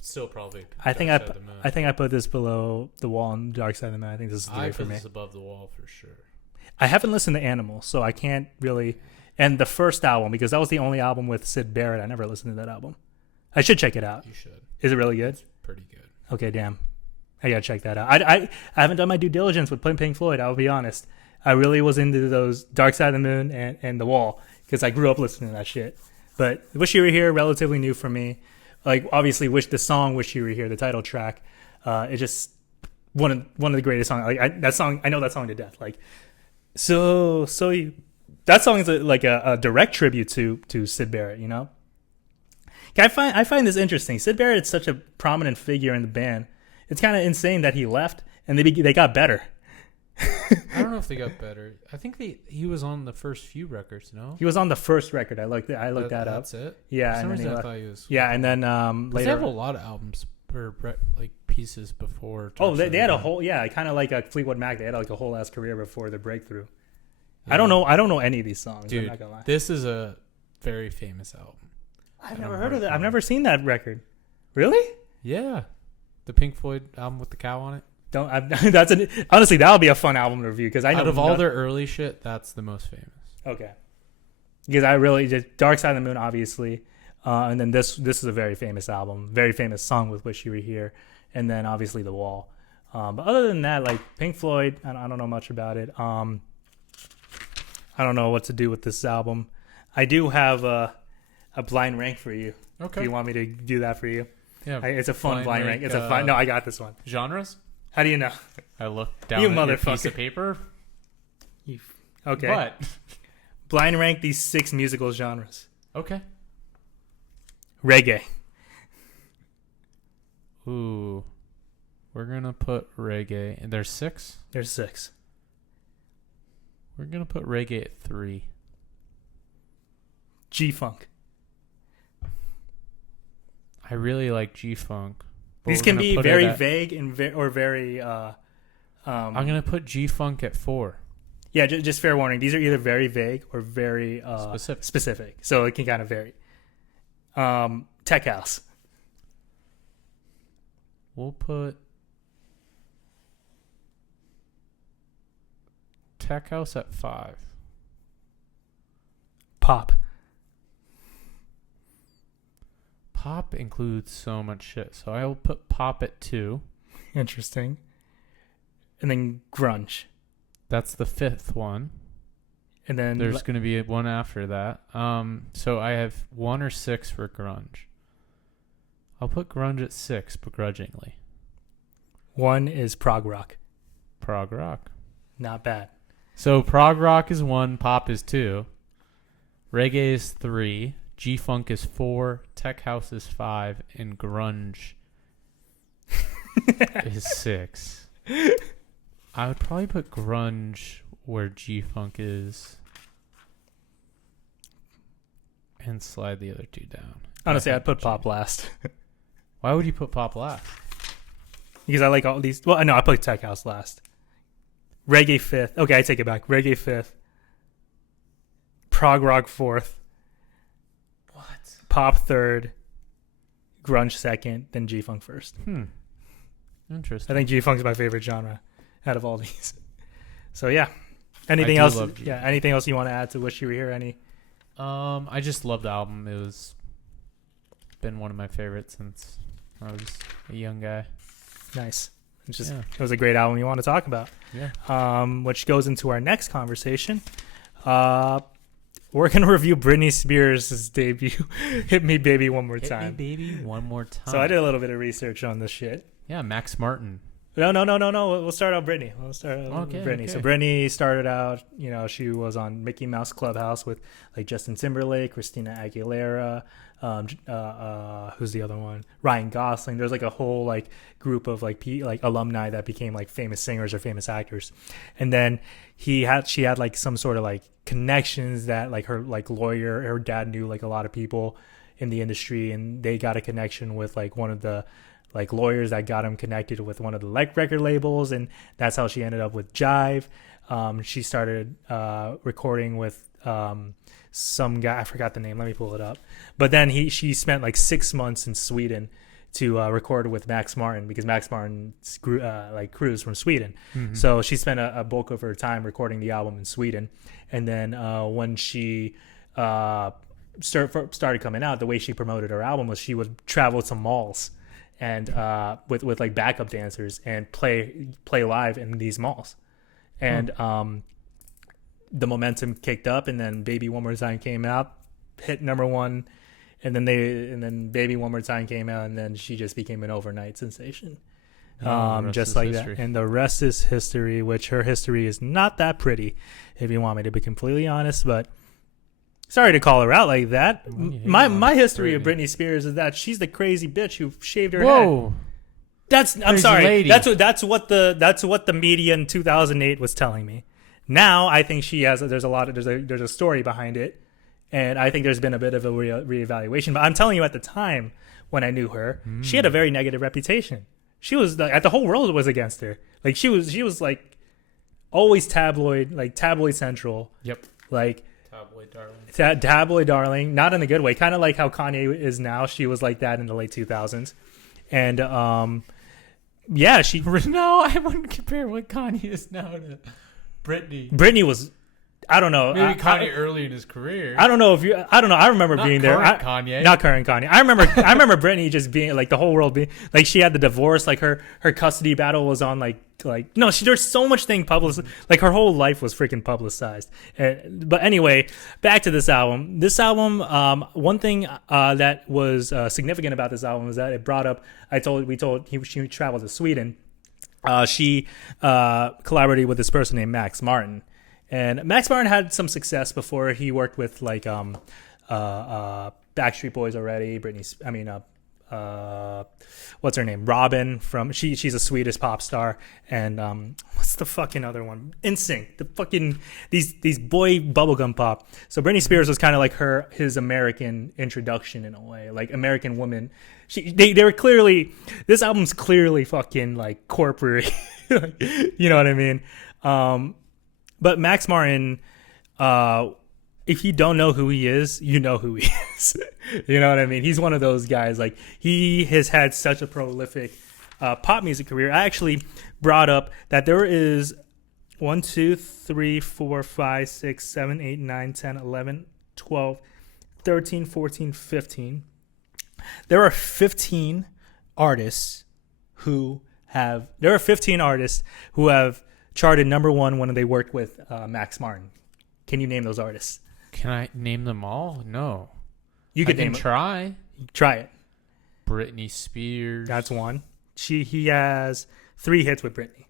Still probably. I think I put this below The Wall and Dark Side of the Moon. I think this is great for me. I put this above The Wall for sure. I haven't listened to Animal, so I can't really. And the first album, because that was the only album with Syd Barrett. I never listened to that album. I should check it out. You should. Is it really good? It's pretty good. Okay, damn. I gotta check that out. I haven't done my due diligence with Pink Floyd. I'll be honest. I really was into those Dark Side of the Moon and The Wall because I grew up listening to that shit. But Wish You Were Here, relatively new for me. Like obviously, Wish You Were Here, the title track. It's just one of the greatest songs. Like I know that song to death. Like that song is like a direct tribute to Syd Barrett. You know. I find this interesting. Syd Barrett is such a prominent figure in the band. It's kind of insane that he left and they got better. I don't know if they got better. I think he was on the first few records. No, he was on the first record. I looked that up. That's it. Yeah, and then I thought he was. Yeah, and then later they have a lot of albums or like pieces before. Oh, they had a whole kind of like a Fleetwood Mac. They had like a whole ass career before the breakthrough. Yeah. I don't know any of these songs. Dude, I'm not gonna lie. This is a very famous album. I've never heard of that. I've never seen that record. Really? Yeah, the Pink Floyd album with the cow on it. Honestly, that'll be a fun album to review because I know out of all their early shit, that's the most famous. Okay, because I really just Dark Side of the Moon, obviously, and then this is a very famous album, very famous song with Wish You Were Here, and then obviously The Wall. But other than that, like Pink Floyd, I don't know much about it. I don't know what to do with this album. I do have a blind rank for you. Okay, do you want me to do that for you? Yeah, it's a fun blind rank. It's a fun. No, I got this one. Genres. How do you know? I looked down at your piece of paper. Okay. What? Blind rank these 6 musical genres. Okay. Reggae. Ooh. We're going to put reggae. And there's 6? There's 6. We're going to put reggae at 3. G-Funk. I really like G-Funk. These can be very vague and very. I'm gonna put G-Funk at 4. Yeah, just fair warning. These are either very vague or very specific. So it can kind of vary. Tech House. We'll put tech house at 5. Pop. Pop includes so much shit, so I will put pop at 2. Interesting. And then grunge. That's the 5th one. And then there's going to be one after that. So I have 1 or 6 for grunge. I'll put grunge at 6 begrudgingly. 1 is prog rock. Prog rock. Not bad. So prog rock is 1, pop is 2, reggae is 3, G-funk is 4, tech house is 5, and grunge is 6. I would probably put grunge where G-funk is and slide the other 2 down. Honestly, I'd put pop last. Why would you put pop last? Because I like all these. Well, no, I put tech house last. Reggae 5th. Okay, I take it back. Reggae 5th. Prog rock 4th. What? Pop 3rd. Grunge 2nd. Then G-funk 1st. Interesting. I think G-funk's my favorite genre out of all these. So yeah. Anything else? Yeah. Anything else you want to add to Wish You Were Here? Any? I just love the album. It was been one of my favorites since I was a young guy. Nice. It was a great album you want to talk about. Yeah. Which goes into our next conversation. We're gonna review Britney Spears' debut, "Hit Me Baby One More Time." Hit Me Baby One More Time. So I did a little bit of research on this shit. Yeah, Max Martin. No. We'll start out Britney. We'll start out with Britney. Okay. So Britney started out, she was on Mickey Mouse Clubhouse with like Justin Timberlake, Christina Aguilera, who's the other one? Ryan Gosling. There's like a whole like group of like alumni that became like famous singers or famous actors. And then she had like some sort of like connections that like her like lawyer, her dad knew like a lot of people in the industry, and they got a connection with like one of the like lawyers that got him connected with one of the like record labels, and that's how she ended up with Jive. She started recording with some guy, I forgot the name, let me pull it up. But then she spent like 6 months in Sweden to record with Max Martin, because Max Martin crews from Sweden. Mm-hmm. So she spent a bulk of her time recording the album in Sweden. And then when she started coming out, the way she promoted her album was she would travel to malls and with like backup dancers and play live in these malls. And the momentum kicked up, and then Baby One More Time came out, hit number 1, and then Baby One More Time came out, and then she just became an overnight sensation. Just like history. That. And the rest is history, which her history is not that pretty, if you want me to be completely honest, but sorry to call her out like that. My history of Britney Spears is that she's the crazy bitch who shaved her head. I'm sorry. Lady. That's what the media in 2008 was telling me. Now I think there's a story behind it, and I think there's been a bit of a reevaluation. But I'm telling you, at the time when I knew her, she had a very negative reputation. She was the whole world was against her. Like she was like always tabloid central. Yep. Like tabloid darling. Tabloid darling, not in a good way. Kind of like how Kanye is now. She was like that in the late 2000s, and yeah, she. No, I wouldn't compare what Kanye is now to Britney. Britney was, I don't know. Maybe Kanye early in his career. I don't know. I remember being there. Kanye. Not current Kanye. I remember Britney just being like the whole world being like, she had the divorce, like her custody battle was on like no, there's so much thing publicized. Like her whole life was freaking publicized. But anyway, back to this album. One thing that was significant about this album is that it brought up. She traveled to Sweden. She collaborated with this person named Max Martin. And Max Martin had some success before. He worked with like Backstreet Boys already. What's her name? Robin from she's a Swedish pop star. And what's the fucking other one? NSYNC. The fucking these boy bubblegum pop. So Britney Spears was kind of like his American introduction in a way, like American woman. They were clearly, this album's clearly fucking like corporate. You know what I mean? But Max Martin, if you don't know who he is, you know who he is. You know what I mean? He's one of those guys. Like, he has had such a prolific pop music career. I actually brought up that there is 1, 2, 3, 4, 5, 6, 7, 8, 9, 10, 11, 12, 13, 14, 15. There are 15 artists who have charted number one when they worked with Max Martin. Can you name those artists? Can I name them all? No. You could try. Try it. Britney Spears. That's one. He has 3 hits with Britney.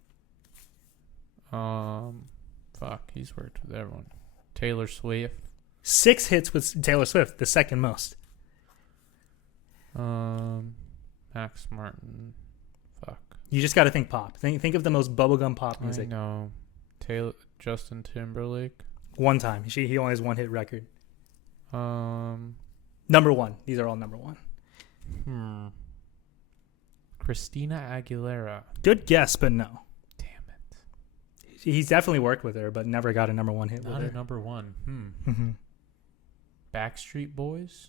He's worked with everyone. Taylor Swift. 6 hits with Taylor Swift, the second most. Max Martin. Fuck. You just got to think pop. Think of the most bubblegum pop music. I know. Justin Timberlake. One time. He only has 1 hit record. Number one. These are all number one. Christina Aguilera. Good guess, but no. Damn it. He's definitely worked with her, but never got a number one hit with her. Not a number one. Mm-hmm. Backstreet Boys?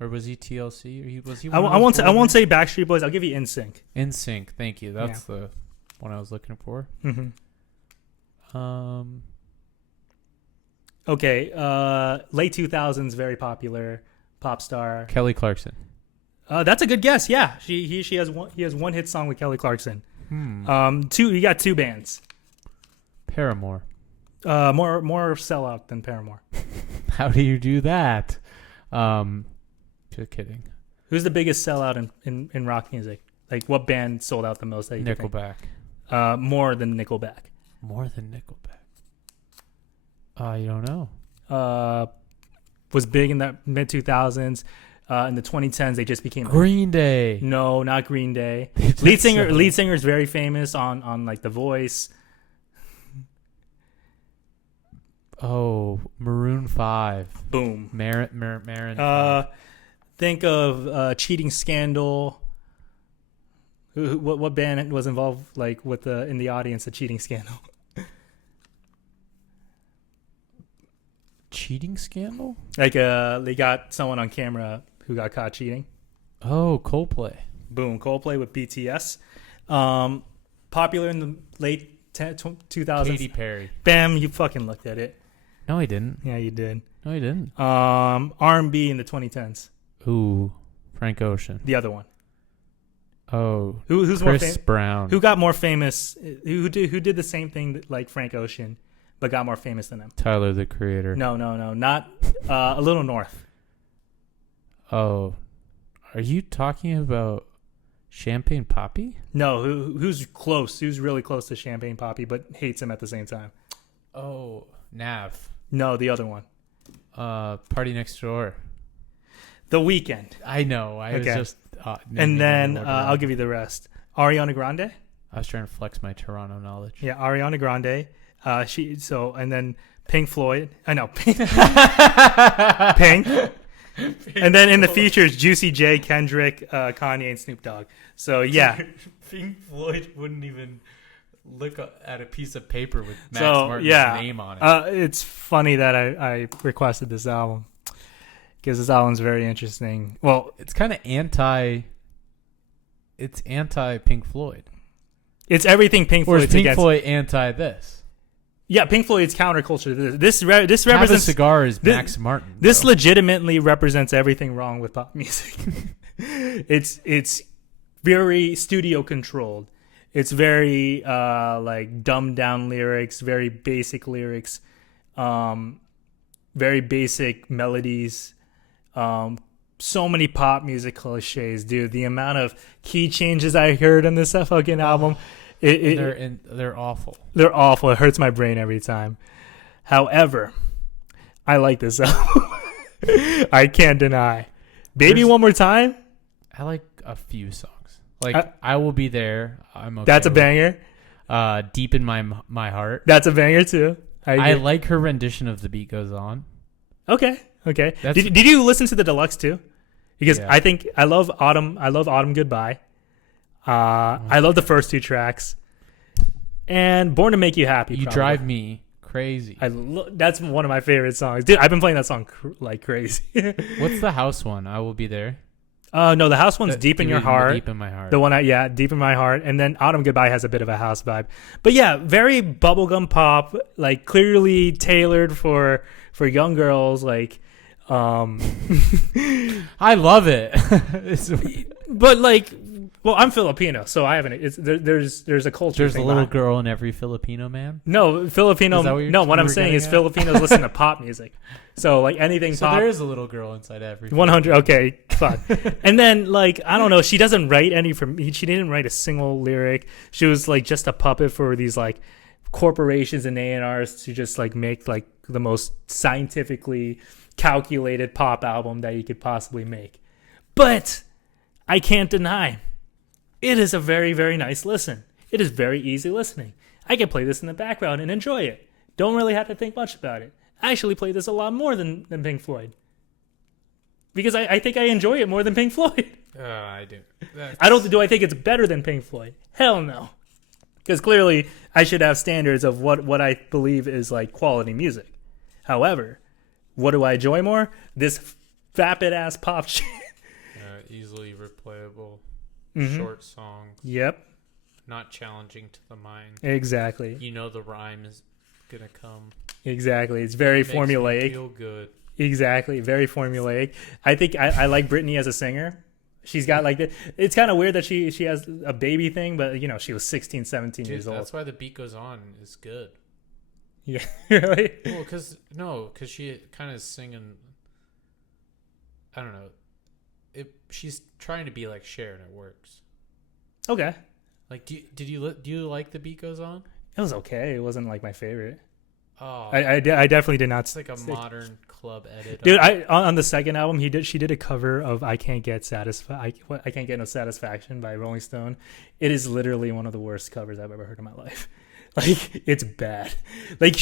Or was he TLC? Or was he? I won't say Backstreet Boys. I'll give you NSYNC. NSYNC. Thank you. That's the one I was looking for. Mm-hmm. Okay. Late 2000s, very popular pop star. Kelly Clarkson. That's a good guess. Yeah, he has 1 hit song with Kelly Clarkson. He got 2 bands. Paramore. More sellout than Paramore. How do you do that? Just kidding. Who's the biggest sellout in rock music? Like, what band sold out the most? Nickelback. More than Nickelback. More than Nickelback. You don't know. Was big in the mid 2000s. In the 2010s, they just became Green Day. No, not Green Day. Lead singer is very famous on like The Voice. Oh, Maroon 5. Boom. Maroon 5. Think of Cheating Scandal. What band was involved like with in the audience of Cheating Scandal? Cheating Scandal? Like they got someone on camera who got caught cheating. Oh, Coldplay. Boom, Coldplay with BTS. Popular in the late 2000s. Katy Perry. Bam, you fucking looked at it. No, I didn't. Yeah, you did. No, I didn't. R&B in the 2010s. Ooh, Frank Ocean. The other one. Oh, who's Chris Brown. Who got more famous? Who did the same thing like Frank Ocean, but got more famous than him? Tyler, the Creator. No, not a little north. Oh, are you talking about Champagne Poppy? No, who's close? Who's really close to Champagne Poppy, but hates him at the same time? Oh, Nav. No, the other one. Party Next Door. The Weeknd. I know. I was just. And then I'll give you the rest. Ariana Grande. I was trying to flex my Toronto knowledge. Yeah, Ariana Grande. And then Pink Floyd. I know Pink. And then in the features, Juicy J, Kendrick, Kanye, and Snoop Dogg. So yeah, Pink Floyd wouldn't even look at a piece of paper with Max Martin's name on it. It's funny that I requested this album because this album's very interesting. Well, it's kind of anti Pink Floyd. It's everything Pink Floyd. Or is Pink Floyd anti this? Yeah, Pink Floyd's counterculture to this. This Have represents a cigar is Max Martin. This legitimately represents everything wrong with pop music. It's very studio controlled. It's very like dumbed down lyrics, very basic lyrics, very basic melodies. So many pop music cliches, dude. The amount of key changes I heard on this fucking album. They're awful. They're awful. It hurts my brain every time. However, I like this album. I can't deny. Baby One More Time. I like a few songs. Like I Will Be There. I'm okay. That's a banger. Deep in My Heart. That's a banger too. I like her rendition of The Beat Goes On. Okay. Did you listen to the deluxe too? Because I think I love Autumn. I love Autumn Goodbye. I love the first 2 tracks, and Born to Make You Happy. You drive me crazy. That's one of my favorite songs, dude. I've been playing that song like crazy. What's the house one? I Will Be There. No, the house one's Deep in Your Heart. Deep in My Heart. The one, Deep in My Heart. And then Autumn Goodbye has a bit of a house vibe. But yeah, very bubblegum pop, like clearly tailored for young girls. Like, I love it. But like, well, I'm Filipino, so I haven't. There's a culture. There's a little girl in every Filipino man. No, Filipino. No, what I'm saying is Filipinos listen to pop music. So like anything so pop. There is a little girl inside every. 100. Okay, fine. And then like I don't know. She doesn't write she didn't write a single lyric. She was like just a puppet for these like corporations and A&Rs to just like make like the most scientifically calculated pop album that you could possibly make. But I can't deny, it is a very, very nice listen. It is very easy listening. I can play this in the background and enjoy it. Don't really have to think much about it. I actually play this a lot more than Pink Floyd. Because I think I enjoy it more than Pink Floyd. I do. Do I think it's better than Pink Floyd? Hell no. Because clearly I should have standards of what I believe is like quality music. However, what do I enjoy more? This vapid ass pop shit. Easily replayable, mm-hmm. short songs. Yep. Not challenging to the mind. Exactly. You know the rhyme is gonna come. Exactly. It's very formulaic. Me feel good. Exactly. Very formulaic. I think I like Britney as a singer. She's got like the. It's kind of weird that she has a baby thing, but you know she was 16, 17 years old. That's why The Beat Goes On is good. Yeah. Really? Well, because she kind of singing. I don't know. She's trying to be like Cher and it works. Okay. Like, do you like The Beat Goes On? It was okay. It wasn't like my favorite. Oh, I definitely did not. It's like a modern club edit. Dude, on the second album she did a cover of I Can't Get No Satisfaction by Rolling Stone. It is literally one of the worst covers I've ever heard in my life. Like it's bad. Like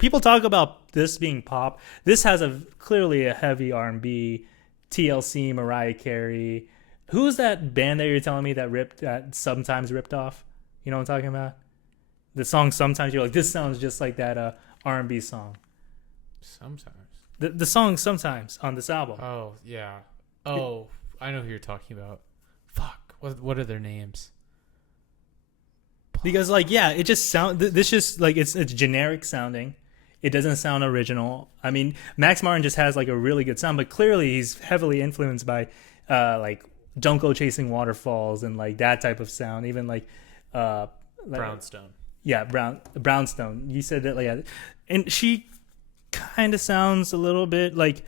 people talk about this being pop. This has clearly a heavy R&B. TLC, Mariah Carey. Who's that band that you're telling me that sometimes ripped off? You know what I'm talking about? The song Sometimes, you're like, this sounds just like that R&B song. Sometimes. The song Sometimes on this album. Oh, yeah. Oh, I know who you're talking about. Fuck. What are their names? Because like, yeah, it just this just like it's generic sounding. It doesn't sound original. I mean, Max Martin just has like a really good sound, but clearly he's heavily influenced by like Don't Go Chasing Waterfalls and like that type of sound. Even like Brownstone. Yeah, Brownstone. You said that, like, and she kind of sounds a little bit like.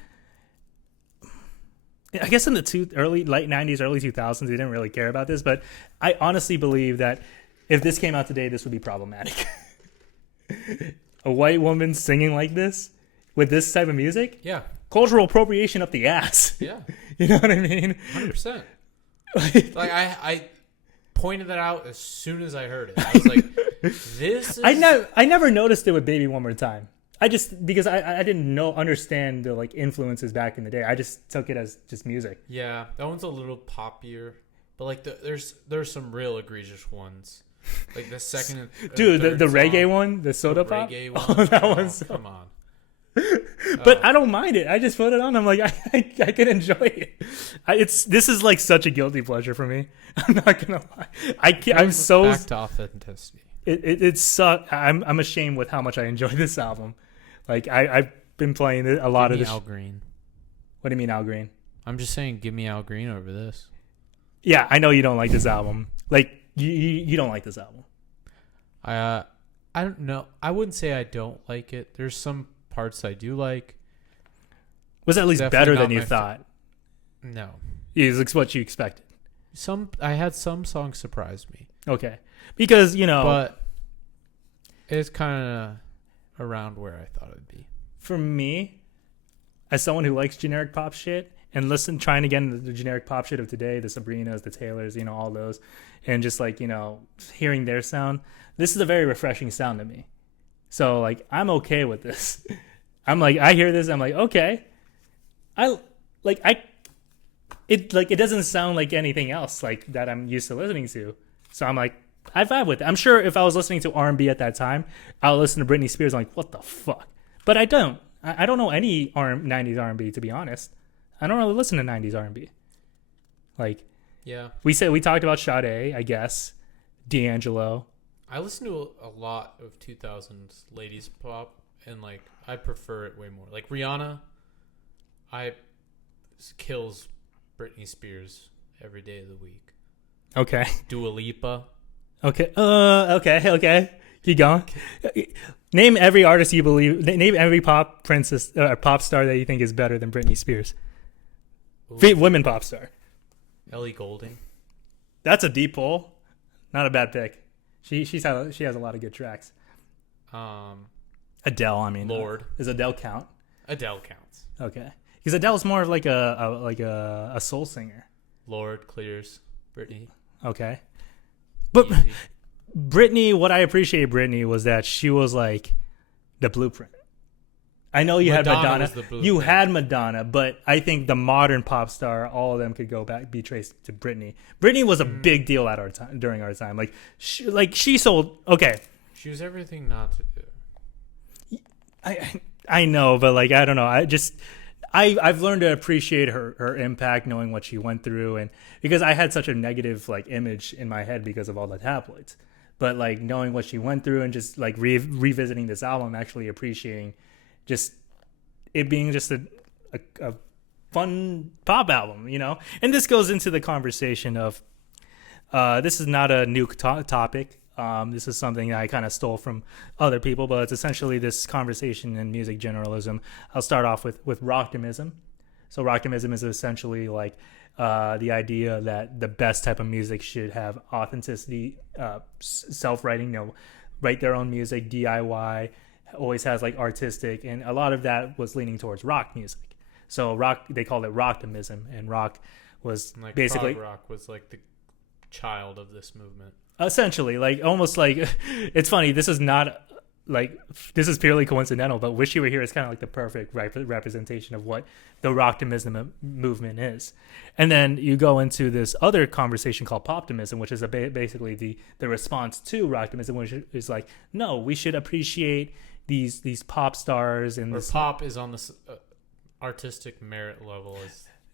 I guess in the late 90s, early 2000s, they didn't really care about this, but I honestly believe that if this came out today, this would be problematic. A white woman singing like this with this type of music? Yeah. Cultural appropriation up the ass. Yeah. You know what I mean? 100%. Like I pointed that out as soon as I heard it. I was like, this is... I never noticed it with Baby One More Time. Because I didn't understand the like influences back in the day. I just took it as just music. Yeah, that one's a little poppier. But like there's some real egregious ones. Like the second, dude, the reggae one, the soda pop. Reggae one. Oh, that one's come on. But I don't mind it. I just put it on. I'm like, I can enjoy it. This is like such a guilty pleasure for me. I'm not gonna lie. I'm so back to authenticity. It's I'm ashamed with how much I enjoy this album. Like I've been playing a lot of this. Al Green. What do you mean Al Green? I'm just saying, give me Al Green over this. Yeah, I know you don't like this album. Like. You don't like this album. I don't know. I wouldn't say I don't like it. There's some parts I do like. Was it at least better than you thought? No. It's what you expected. I had some songs surprise me. Okay. Because, but it's kind of around where I thought it'd be. For me, as someone who likes generic pop shit, and trying to get into the generic pop shit of today, the Sabrinas, the Taylors, all those, and just like, hearing their sound, this is a very refreshing sound to me. So like, I'm okay with this. I'm like, I hear this, I'm like, okay. It doesn't sound like anything else like that I'm used to listening to. So I'm like, I vibe with it. I'm sure if I was listening to R&B at that time, I'll listen to Britney Spears. I'm like, what the fuck? But I don't. I don't know any 90s R&B, to be honest. I don't really listen to 90s R&B. Like, yeah, we talked about Sade, I guess, D'Angelo. I listen to a lot of 2000s ladies pop, and like I prefer it way more. Like Rihanna, kills Britney Spears every day of the week. Okay. Dua Lipa. Okay. Okay. Keep going. Name every artist you believe. Name every pop princess, pop star that you think is better than Britney Spears. Women pop star. Ellie Goulding. That's a deep pull. Not a bad pick. She has a lot of good tracks. Adele. I mean, Lorde. Does Adele count? Adele counts. Okay, because Adele's more of like a soul singer. Lorde clears Britney. Okay, but Easy. Britney. What I appreciated Britney was that she was like the blueprint. I know you had Madonna. You had Madonna, but I think the modern pop star, all of them could be traced to Britney. Britney was a big deal at our time, during our time. Like she sold. Okay, she was everything not to do. I know, but like I don't know. I've learned to appreciate her impact, knowing what she went through, and because I had such a negative like image in my head because of all the tabloids. But like knowing what she went through and just like revisiting this album, actually appreciating just it being just a fun pop album, you know? And this goes into the conversation of this is not a new topic. This is something I kind of stole from other people, but it's essentially this conversation in music generalism. I'll start off with rocktimism. So rocktimism is essentially like the idea that the best type of music should have authenticity, self-writing, write their own music, DIY, always has like artistic, and a lot of that was leaning towards rock music. So rock, they called it rocktimism, and rock was like basically prog rock was like the child of this movement. Essentially, like almost like it's funny. This is not like this is purely coincidental, but "Wish You Were Here" is kind of like the perfect representation of what the rocktimism movement is. And then you go into this other conversation called poptimism, which is basically the response to rocktimism, which is like, no, we should appreciate these pop stars and this pop is on this artistic merit level.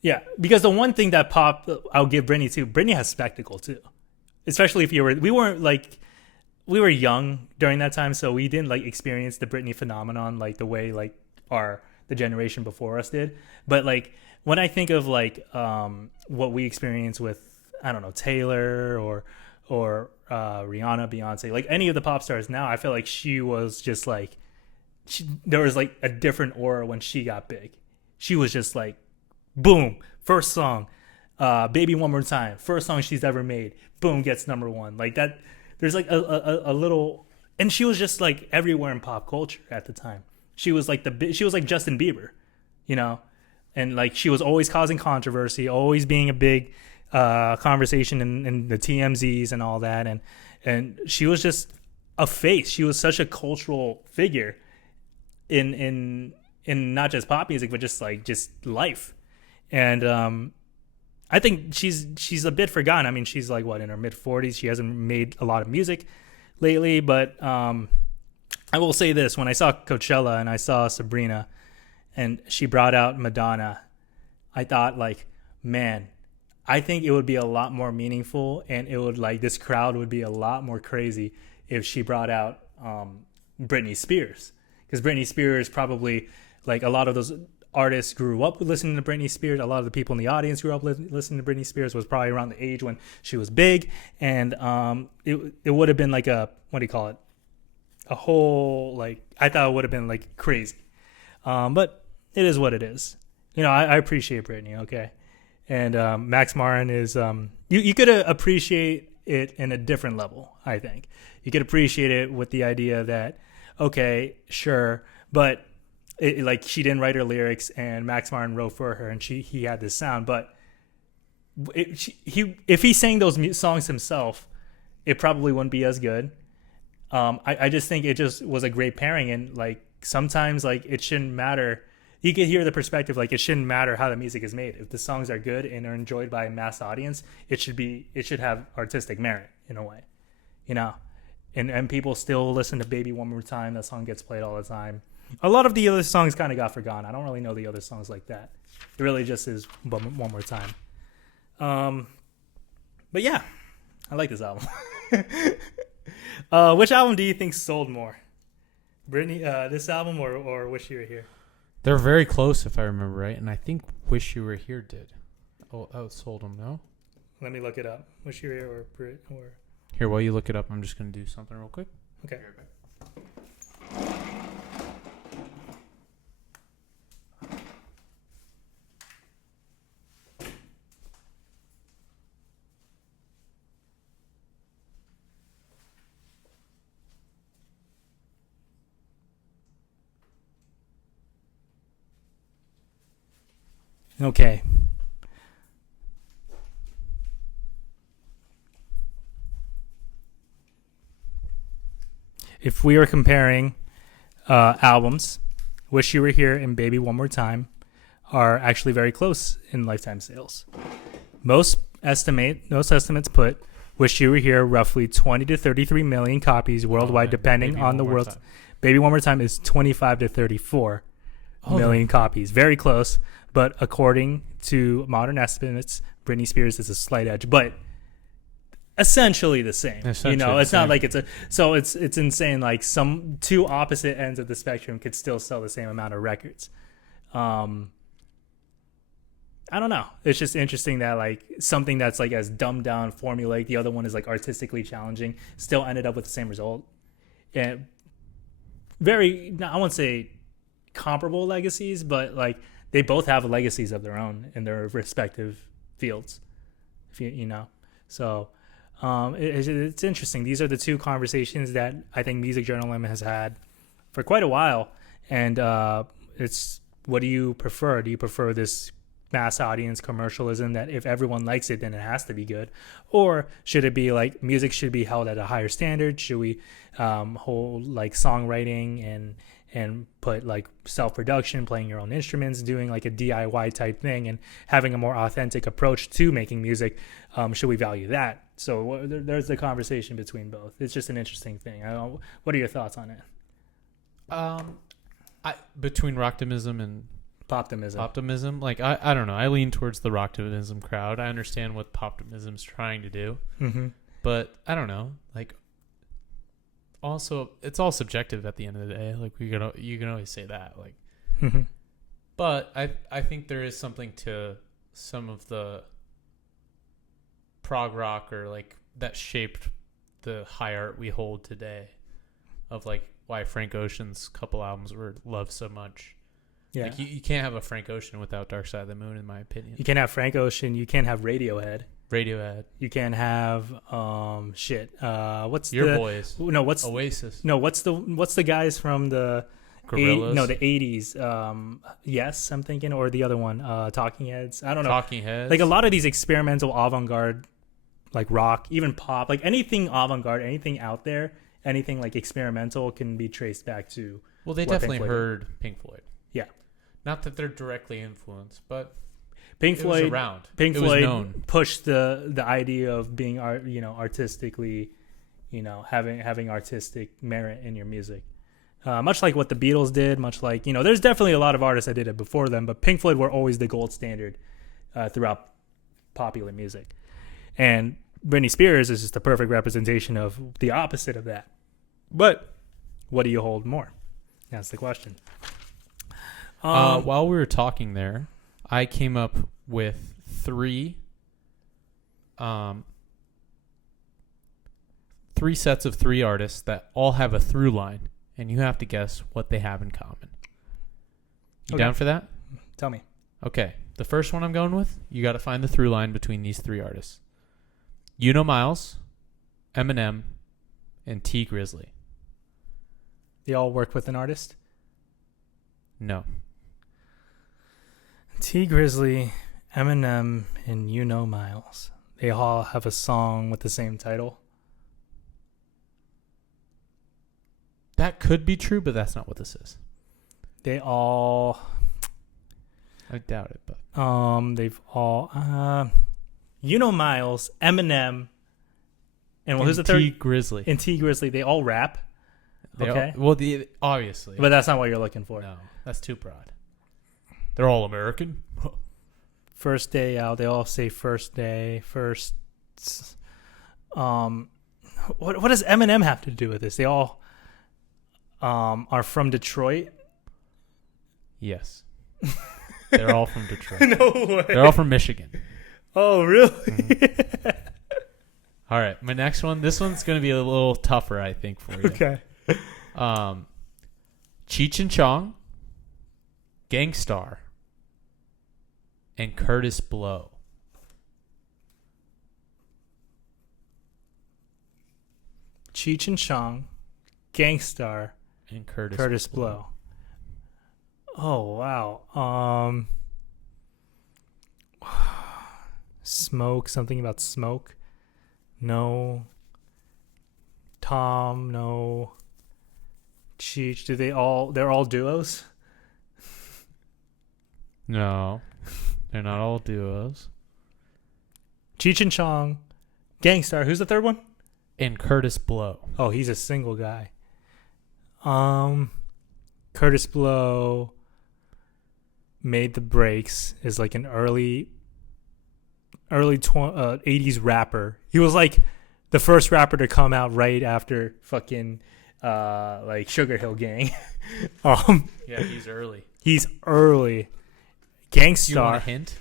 Yeah, because the one thing that pop I'll give Britney has spectacle too, especially if we were young during that time, so we didn't like experience the Britney phenomenon like the way like the generation before us did. But like when I think of like what we experienced with, I don't know, Taylor or Rihanna, Beyonce, like any of the pop stars now, I feel like she was just like there was like a different aura when she got big. She was just like boom, first song, Baby One More Time, first song she's ever made, boom, gets #1 like that. There's like a little, and she was just like everywhere in pop culture at the time. She was like she was like Justin Bieber, you know, and like she was always causing controversy, always being a big conversation in the TMZs and all that, and she was just a face. She was such a cultural figure in not just pop music, but just life, and I think she's a bit forgotten. I mean, she's like in her mid-40s. She hasn't made a lot of music lately, but I will say this: when I saw Coachella and I saw Sabrina, and she brought out Madonna, I thought like, man, I think it would be a lot more meaningful, and it would like this crowd would be a lot more crazy if she brought out Britney Spears, because Britney Spears probably like a lot of those artists grew up listening to Britney Spears. A lot of the people in the audience grew up listening to Britney Spears, was probably around the age when she was big, and it would have been like a, what do you call it, a whole, like, I thought it would have been like crazy, but it is what it is. You know, I appreciate Britney, okay, and Max Martin is you could appreciate it in a different level. I think you could appreciate it with the idea that, okay, sure, but like she didn't write her lyrics and Max Martin wrote for her, and he had this sound. But if he sang those songs himself, it probably wouldn't be as good. I just think it just was a great pairing, and like sometimes like it shouldn't matter. You can hear the perspective, like it shouldn't matter how the music is made. If the songs are good and are enjoyed by a mass audience, it should have artistic merit in a way, you know. And people still listen to Baby One More Time. That song gets played all the time. A lot of the other songs kind of got forgotten. I don't really know the other songs like that. It really just is One More Time. But yeah, I like this album. Which album do you think sold more? Britney, this album or Wish You Were Here? They're very close, if I remember right, and I think Wish You Were Here did. Oh, sold them, no? Let me look it up. Wish You Were Here or Here, while you look it up, I'm just going to do something real quick. Okay. Okay. If we were comparing albums, Wish You Were Here and Baby One More Time are actually very close in lifetime sales. Most estimates put Wish You Were Here roughly 20 to 33 million copies worldwide, depending on the world. Baby One More Time is 25 to 34 million copies. Very close, but according to modern estimates, Britney Spears is a slight edge, but essentially the same. It's not like it's insane. Like some two opposite ends of the spectrum could still sell the same amount of records. I don't know. It's just interesting that like something that's like as dumbed down, formulaic, the other one is like artistically challenging, still ended up with the same result. And I won't say comparable legacies, but like they both have legacies of their own in their respective fields. If you know, so it's interesting. These are the two conversations that I think music journalism has had for quite a while, and it's what do you prefer? Do you prefer this mass audience commercialism that if everyone likes it then it has to be good, or should it be like music should be held at a higher standard? Should we hold like songwriting and put like self-production, playing your own instruments, doing like a DIY type thing and having a more authentic approach to making music? Should we value that? So there's the conversation between both. It's just an interesting thing. What are your thoughts on it? Between rocktimism and Poptimism. Like I don't know. I lean towards the rocktimism crowd. I understand what poptimism's trying to do, but I don't know. Like, also, it's all subjective at the end of the day. Like you can always say that. Like, but I think there is something to some of the prog rock or like that shaped the high art we hold today, of like why Frank Ocean's couple albums were loved so much. Yeah, like you can't have a Frank Ocean without Dark Side of the Moon, in my opinion. You can't have Frank Ocean. You can't have Radiohead. You can't have what's Your the boys? No, what's Oasis? No, what's the guys from the Gorillaz? the 80s? Yes, I'm thinking, or the other one, Talking Heads. I don't know. Talking Heads. Like a lot of these experimental avant-garde, like rock, even pop, like anything avant-garde, anything out there, anything like experimental can be traced back to. Well, they definitely heard Pink Floyd. Yeah. Not that they're directly influenced, but Pink Floyd was around. Pink it Floyd was known. Pushed the idea of being artistically, having artistic merit in your music. Much like what the Beatles did, much like, there's definitely a lot of artists that did it before them, but Pink Floyd were always the gold standard throughout popular music. And Britney Spears is just the perfect representation of the opposite of that. But what do you hold more? That's the question. While we were talking there, I came up with three sets of three artists that all have a through line, and you have to guess what they have in common. You down for that? Tell me. Okay. The first one I'm going with, you got to find the through line between these three artists. Miles, Eminem, and T Grizzly. They all work with an artist? No. T Grizzly, Eminem, and Miles. They all have a song with the same title. That could be true, but that's not what this is. They all... I doubt it, but... They've all... Miles, Eminem, and who's the third? T Grizzly. And T Grizzly. They all rap. Okay. Obviously. But that's not what you're looking for. No, that's too broad. They're all American. First day out. They all say first day. First. What does Eminem have to do with this? They all are from Detroit. Yes. They're all from Detroit. No way. They're all from Michigan. Oh, really? Mm-hmm. All right, my next one. This one's going to be a little tougher, I think, for you. Okay. Cheech and Chong, Gangstar, and Curtis Blow. Cheech and Chong, Gangstar, And Curtis Blow. Oh, wow. Smoke, something about smoke. No. Tom, no. Cheech, they're all duos? No, they're not all duos. Cheech and Chong, Gangstar, who's the third one? And Curtis Blow. Oh, he's a single guy. Curtis Blow made the breaks, is like an early 80s rapper. He was like the first rapper to come out right after fucking like Sugar Hill Gang. Yeah, he's early. He's early. Gangstar. You want a hint?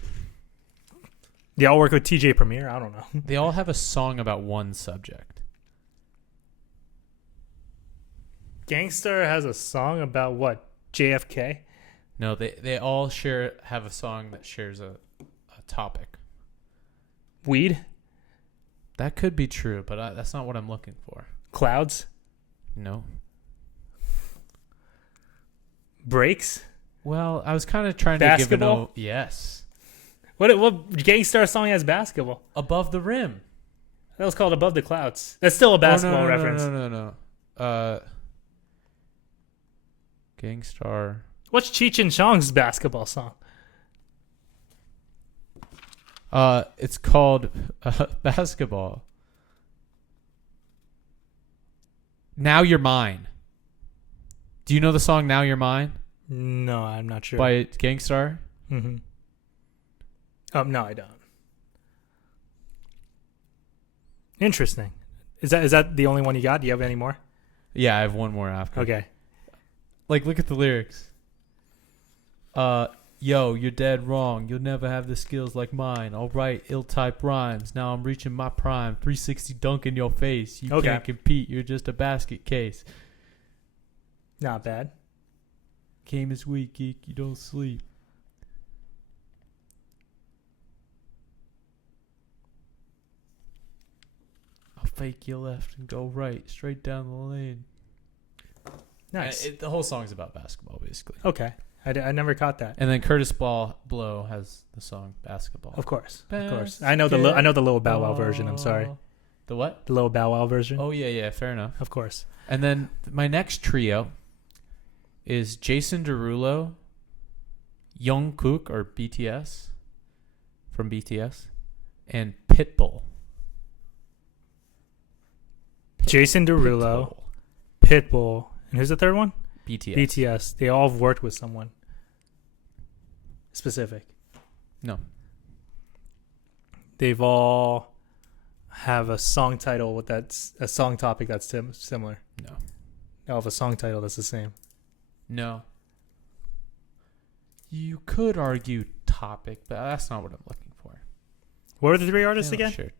They all work with TJ Premier. I don't know. They all have a song about one subject. Gangstar has a song about what? JFK? No, they all have a song that shares a topic. Weed? That could be true, but that's not what I'm looking for. Clouds? No. Breaks? Well, I was kind of trying Basketball? to give Yes. What Gangstar song has basketball? Above the Rim. That was called Above the Clouds. That's still a basketball reference. No. Gangstar. What's Cheech and Chong's basketball song? It's called Basketball. Now You're Mine. Do you know the song Now You're Mine? No, I'm not sure. By Gangstar? Mm-hmm. No, I don't. Interesting. Is that the only one you got? Do you have any more? Yeah, I have one more after. Okay. Like, look at the lyrics. Yo, you're dead wrong. You'll never have the skills like mine. I'll write ill-typed rhymes. Now I'm reaching my prime. 360 dunk in your face. You can't compete. You're just a basket case. Not bad. Game is weak, geek. You don't sleep. I'll fake your left and go right. Straight down the lane. Nice. The whole song's about basketball, basically. Okay. I never caught that. And then Curtis Blow has the song Basketball. Of course. I know the Lil Bow Wow version. I'm sorry. The what? The Lil Bow Wow version. Oh, yeah, fair enough. Of course. And then my next trio is Jason Derulo, Jungkook or BTS from BTS, and Pitbull. Jason Derulo, Pitbull, and who's the third one? BTS. BTS. They all have worked with someone specific. No. They've all have a song title with a song topic that's similar. No. They all have a song title that's the same. No. You could argue topic, but that's not what I'm looking for. What are the three artists again? Sure.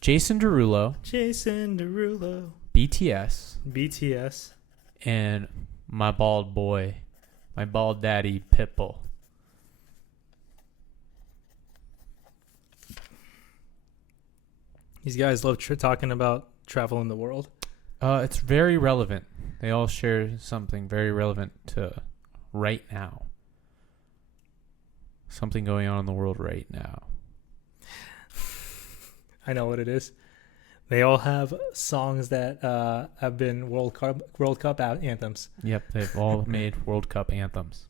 Jason Derulo, BTS, and my bald daddy Pitbull. These guys love talking about travel in the world. It's very relevant. They all share something very relevant to right now. Something going on in the world right now. I know what it is. They all have songs that have been World Cup anthems. Yep, they've all made World Cup anthems.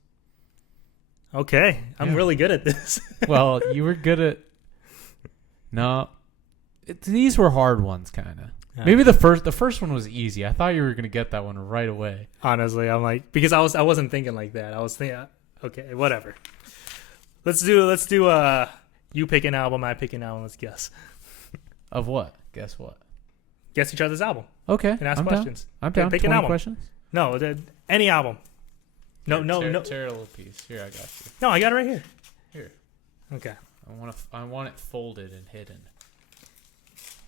Okay, I'm really good at this. Well, you were good at... No. These were hard ones, kind of. Okay. Maybe the first one was easy. I thought you were going to get that one right away. Honestly, I'm like... Because I wasn't thinking like that. I was thinking... Okay, whatever. Let's do you pick an album, I pick an album. Let's guess. Of what? Guess what? Guess each other's album. Okay. And ask questions. I'm down. Pick an album. Questions? No, any album. No. Tear a little piece. Here, I got you. No, I got it right here. Here. Okay. I want it folded and hidden.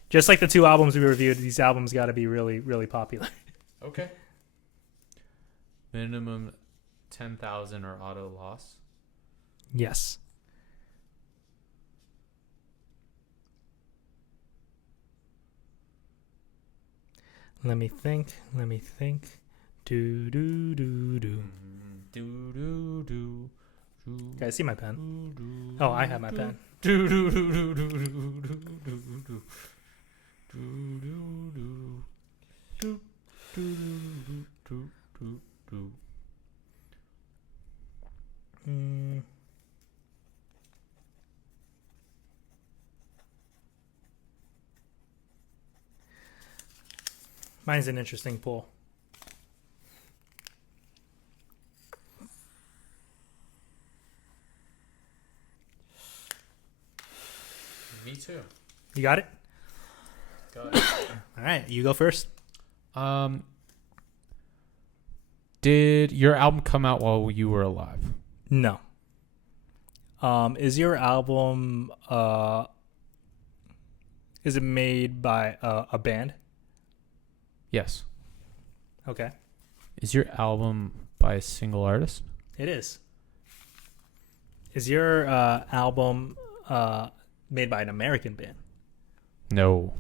Just like the 2 albums we reviewed, these albums got to be really, really popular. Okay. Minimum 10,000 or auto loss. Yes. Let me think. Do. Guys, see my pen? Oh, I have my pen. Mine's an interesting pull. Me too. You got it? Got it. All right, you go first. Did your album come out while you were alive? No. Is your album is it made by a band? Yes. Okay. Is your album by a single artist? It is. Is your album made by an American band? No.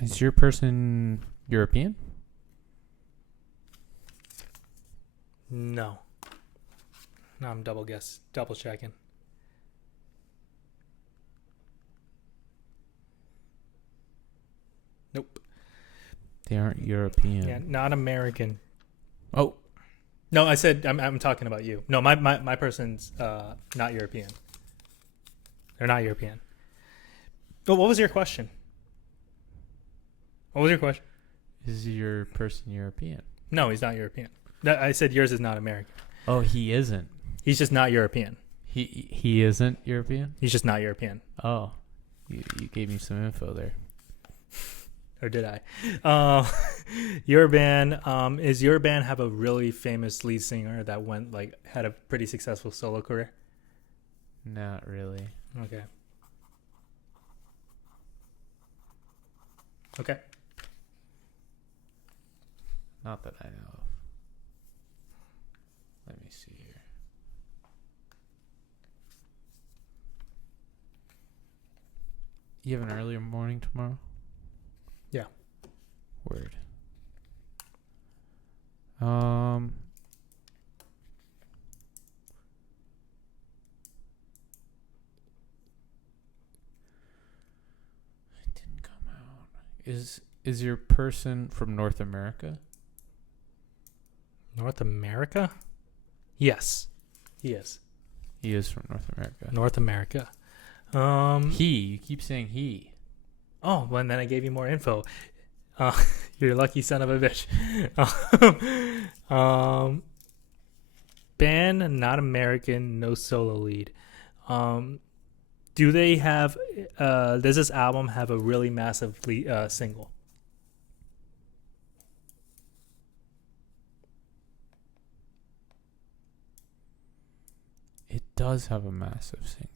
Is your person European? No. No, I'm double checking. Nope. They aren't European. Yeah, not American. Oh. No, I said I'm talking about you. No, my person's not European. They're not European. Oh, what was your question? What was your question? Is your person European? No, he's not European. I said yours is not American. Oh, he isn't. He's just not European. He isn't European? He's just not European. Oh. You gave me some info there. Or did I? Your band, is your band have a really famous lead singer that had a pretty successful solo career? Not really. Okay. Not that I know of. Let me see here. You have an earlier morning tomorrow? Yeah. Word. It didn't come out. Is your person from North America? North America? Yes. He is. He is from North America. North America. You keep saying he. Oh, well, and then I gave you more info. You're a lucky son of a bitch. Band, not American, no solo lead. Do they have? Does this album have a really massive single? It does have a massive single.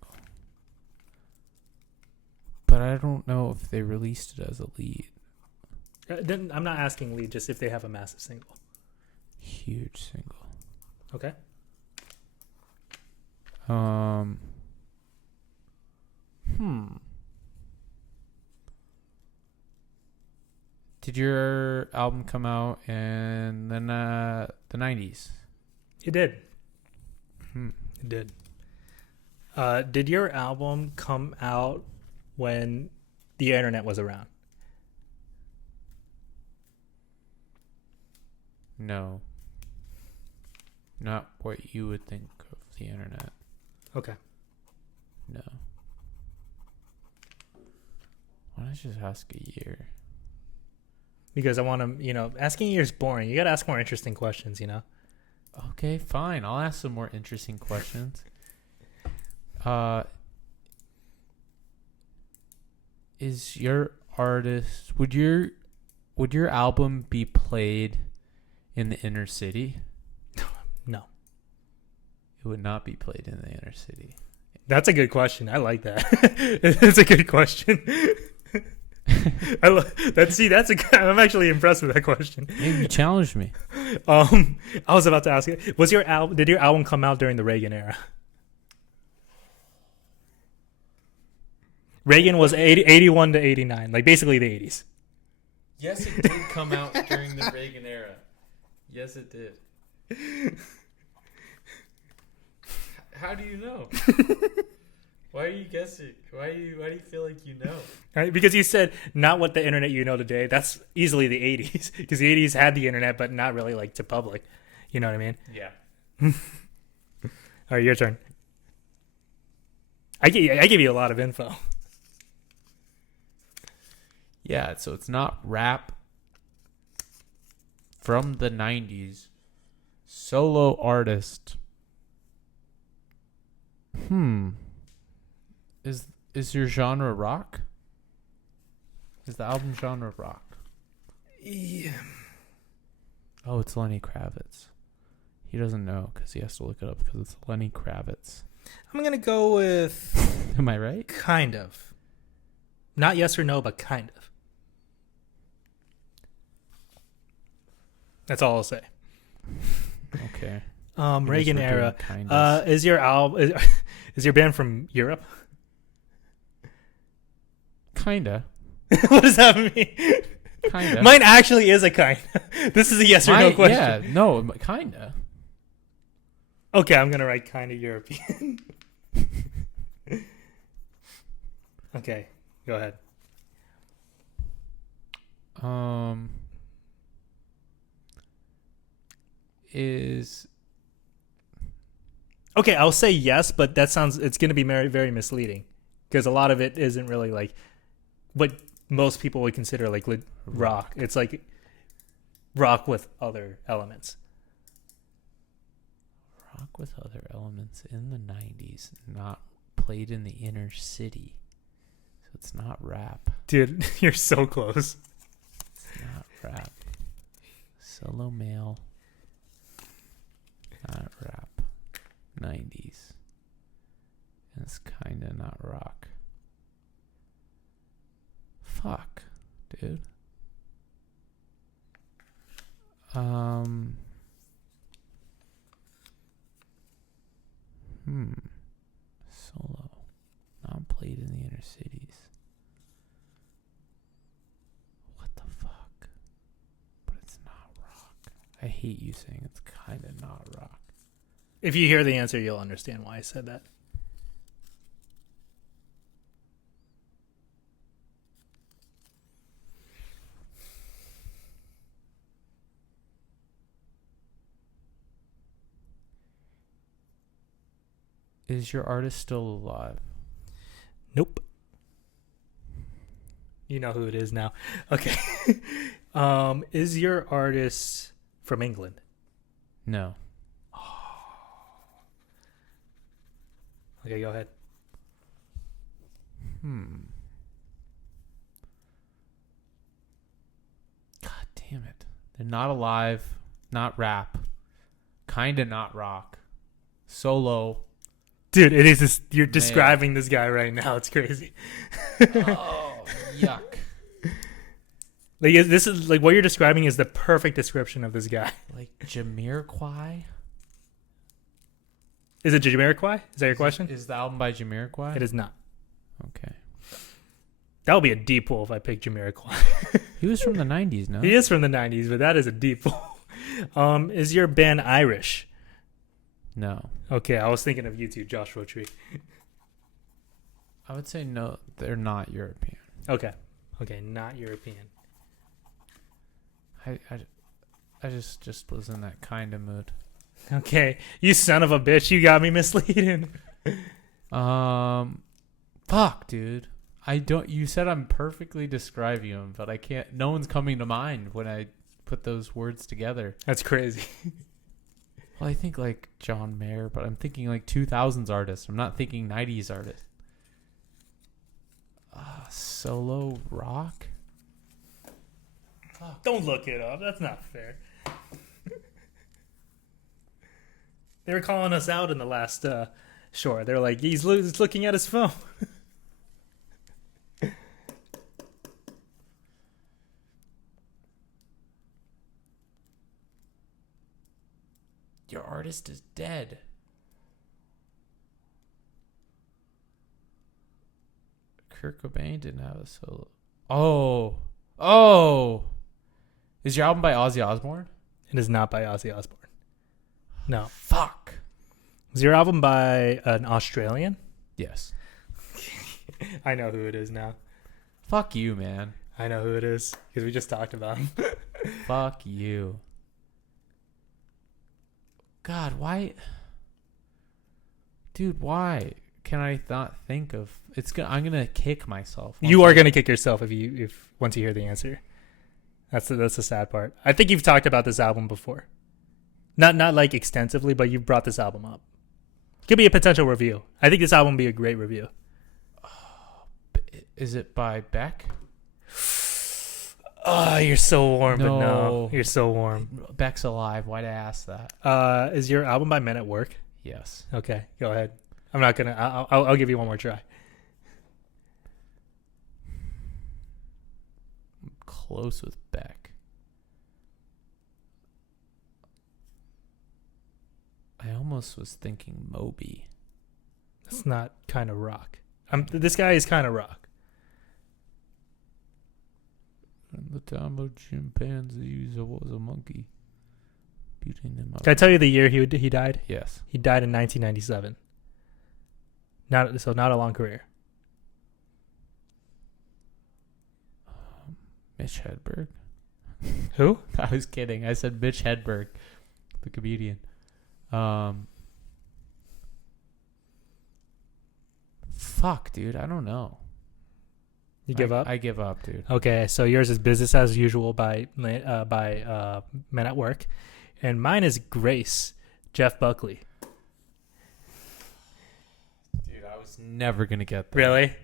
But I don't know if they released it as a lead. Then I'm not asking lead, just if they have a massive single. Huge single. Okay. Did your album come out in the 90s? It did. It did. Did your album come out when the internet was around? No. Not what you would think of the internet. Okay. No. Why don't I just ask a year? because I want to, asking you is boring. You got to ask more interesting questions, Okay, fine. I'll ask some more interesting questions. Is your artist would your album be played in the inner city? No. It would not be played in the inner city. That's a good question. I like that. It's a good question. I'm actually impressed with that question. Maybe you challenged me. I was about to ask you, did your album come out during the Reagan era? Reagan was 81 to 89, like basically the 80s. Yes, it did come out during the Reagan era. Yes, it did. How do you know? Why are you guessing? Why do you feel like you know? Right, because you said not what the internet you know today. That's easily the 80s, because the 80s had the internet, but not really like to public. You know what I mean? Yeah. All right, your turn. I give you a lot of info. Yeah, so it's not rap from the 90s. Solo artist. Is your genre rock? Is the album genre rock? Yeah. Oh, it's Lenny Kravitz. He doesn't know because he has to look it up because it's Lenny Kravitz. I'm going to go with... Am I right? Kind of. Not yes or no, but kind of. That's all I'll say. Okay. Reagan era. Is your album... Is your band from Europe? Kinda. What does that mean? Kinda. Mine actually is a kind. This is a yes or no question. Yeah, no, kinda. Okay, I'm gonna write kinda European. Okay, go ahead. Okay, I'll say yes, but it's gonna be very, very misleading because a lot of it isn't really like what most people would consider like rock. It's like rock with other elements. Rock with other elements in the 90s, not played in the inner city. So it's not rap. Dude, you're so close. It's not rap. Solo male. Not rap. 90s. And it's kind of not rock. Fuck, dude. Solo. Not played in the inner cities. What the fuck? But it's not rock. I hate you saying it's kind of not rock. If you hear the answer, you'll understand why I said that. Is your artist still alive? Nope. You know who it is now. Okay. Is your artist from England? No. Okay, go ahead. God damn it. They're not alive, not rap, kinda not rock, solo. Dude, it is this, you're describing this guy right now. It's crazy. Oh, yuck. Like this is like what you're describing is the perfect description of this guy. Like Jamiroquai? Is it Jamiroquai? Is that your question? Is the album by Jamiroquai? It is not. Okay. That would be a deep pull if I picked Jamiroquai. He was from the 90s, no? He is from the 90s, but that is a deep pull. Is your band Irish? No. Okay, I was thinking of you two, Joshua Tree. I would say no, they're not European. Okay, not European. I just was in that kind of mood. Okay, you son of a bitch, you got me misleading. Fuck, dude. I don't. You said I'm perfectly describing him, but I can't. No one's coming to mind when I put those words together. That's crazy. Well, I think like John Mayer, but I'm thinking like 2000s artists. I'm not thinking 90s artists. Solo rock? Don't look it up. That's not fair. They were calling us out in the last shore. They were like, he's looking at his phone. Your artist is dead. Kurt Cobain didn't have a solo. Oh. Is your album by Ozzy Osbourne? It is not by Ozzy Osbourne. No. Fuck. Is your album by an Australian? Yes. I know who it is now. Fuck you, man. I know who it is because we just talked about him. Fuck you. God, why? Dude, why can I not think of? I'm gonna kick myself. You are gonna kick yourself if once you hear the answer. That's the sad part. I think you've talked about this album before. Not like extensively, but you've brought this album up. Could be a potential review. I think this album would be a great review. Is it by Beck? Oh, you're so warm, No. but no. You're so warm. Beck's alive. Why'd I ask that? Is your album by Men at Work? Yes. Okay, go ahead. I'm not gonna. I'll give you one more try. I'm close with Beck. I almost was thinking Moby. That's not kind of rock. This guy is kind of rock. In the time of chimpanzees, I was a monkey. Beating them up. Can I tell you the year he died? Yes. He died in 1997. Not a long career. Mitch Hedberg. Who? I was kidding. I said Mitch Hedberg, the comedian. Fuck, dude. I don't know. You give up? I give up, dude. Okay, so yours is Business as Usual by Men at Work, and mine is Grace, Jeff Buckley. Dude, I was never gonna get that. Really?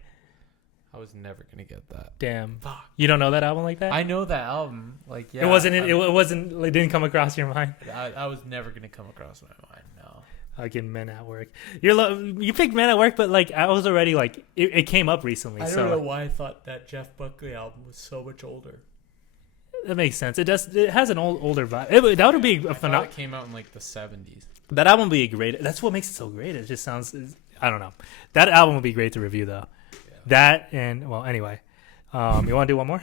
I was never gonna get that. Damn. Fuck. You don't know that album like that? I know that album. Like, yeah. It didn't come across your mind. I was never gonna come across my mind. No. Again, Men at Work. You picked Men at Work, but like I was already like it came up recently. I don't know why I thought that Jeff Buckley album was so much older. That makes sense. It does. It has an older vibe. That would be a phenomenal. It came out in like the 70s. That album would be great. That's what makes it so great. It just sounds. I don't know. That album would be great to review though. Yeah. That and well, anyway. You want to do one more,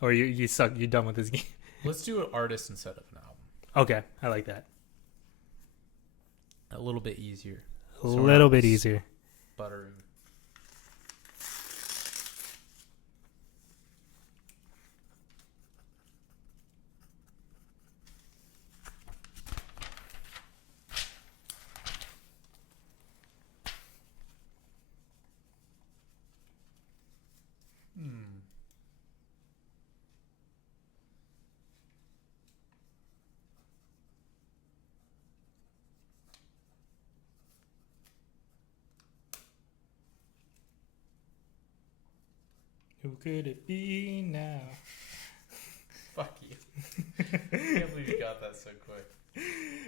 or you suck? You done with this game? Let's do an artist instead of an album. Okay, I like that. A little bit easier. A little bit easier. Buttering. Who could it be now? Fuck you. I can't believe you got that so quick.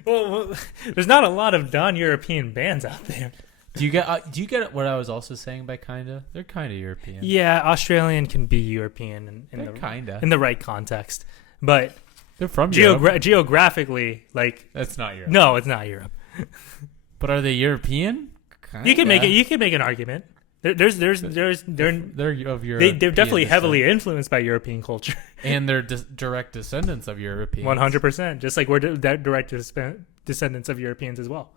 Well, there's not a lot of non-European bands out there. Do you get what I was also saying by kinda? They're kinda European. Yeah, Australian can be European in the right context, but they're from Europe. Geographically, like that's not Europe. No, it's not Europe. But are they European? Kinda. You can make an argument. They're of Europe. They're definitely heavily influenced by European culture, and they're direct descendants of Europeans. 100%. Just like we're direct descendants of Europeans as well.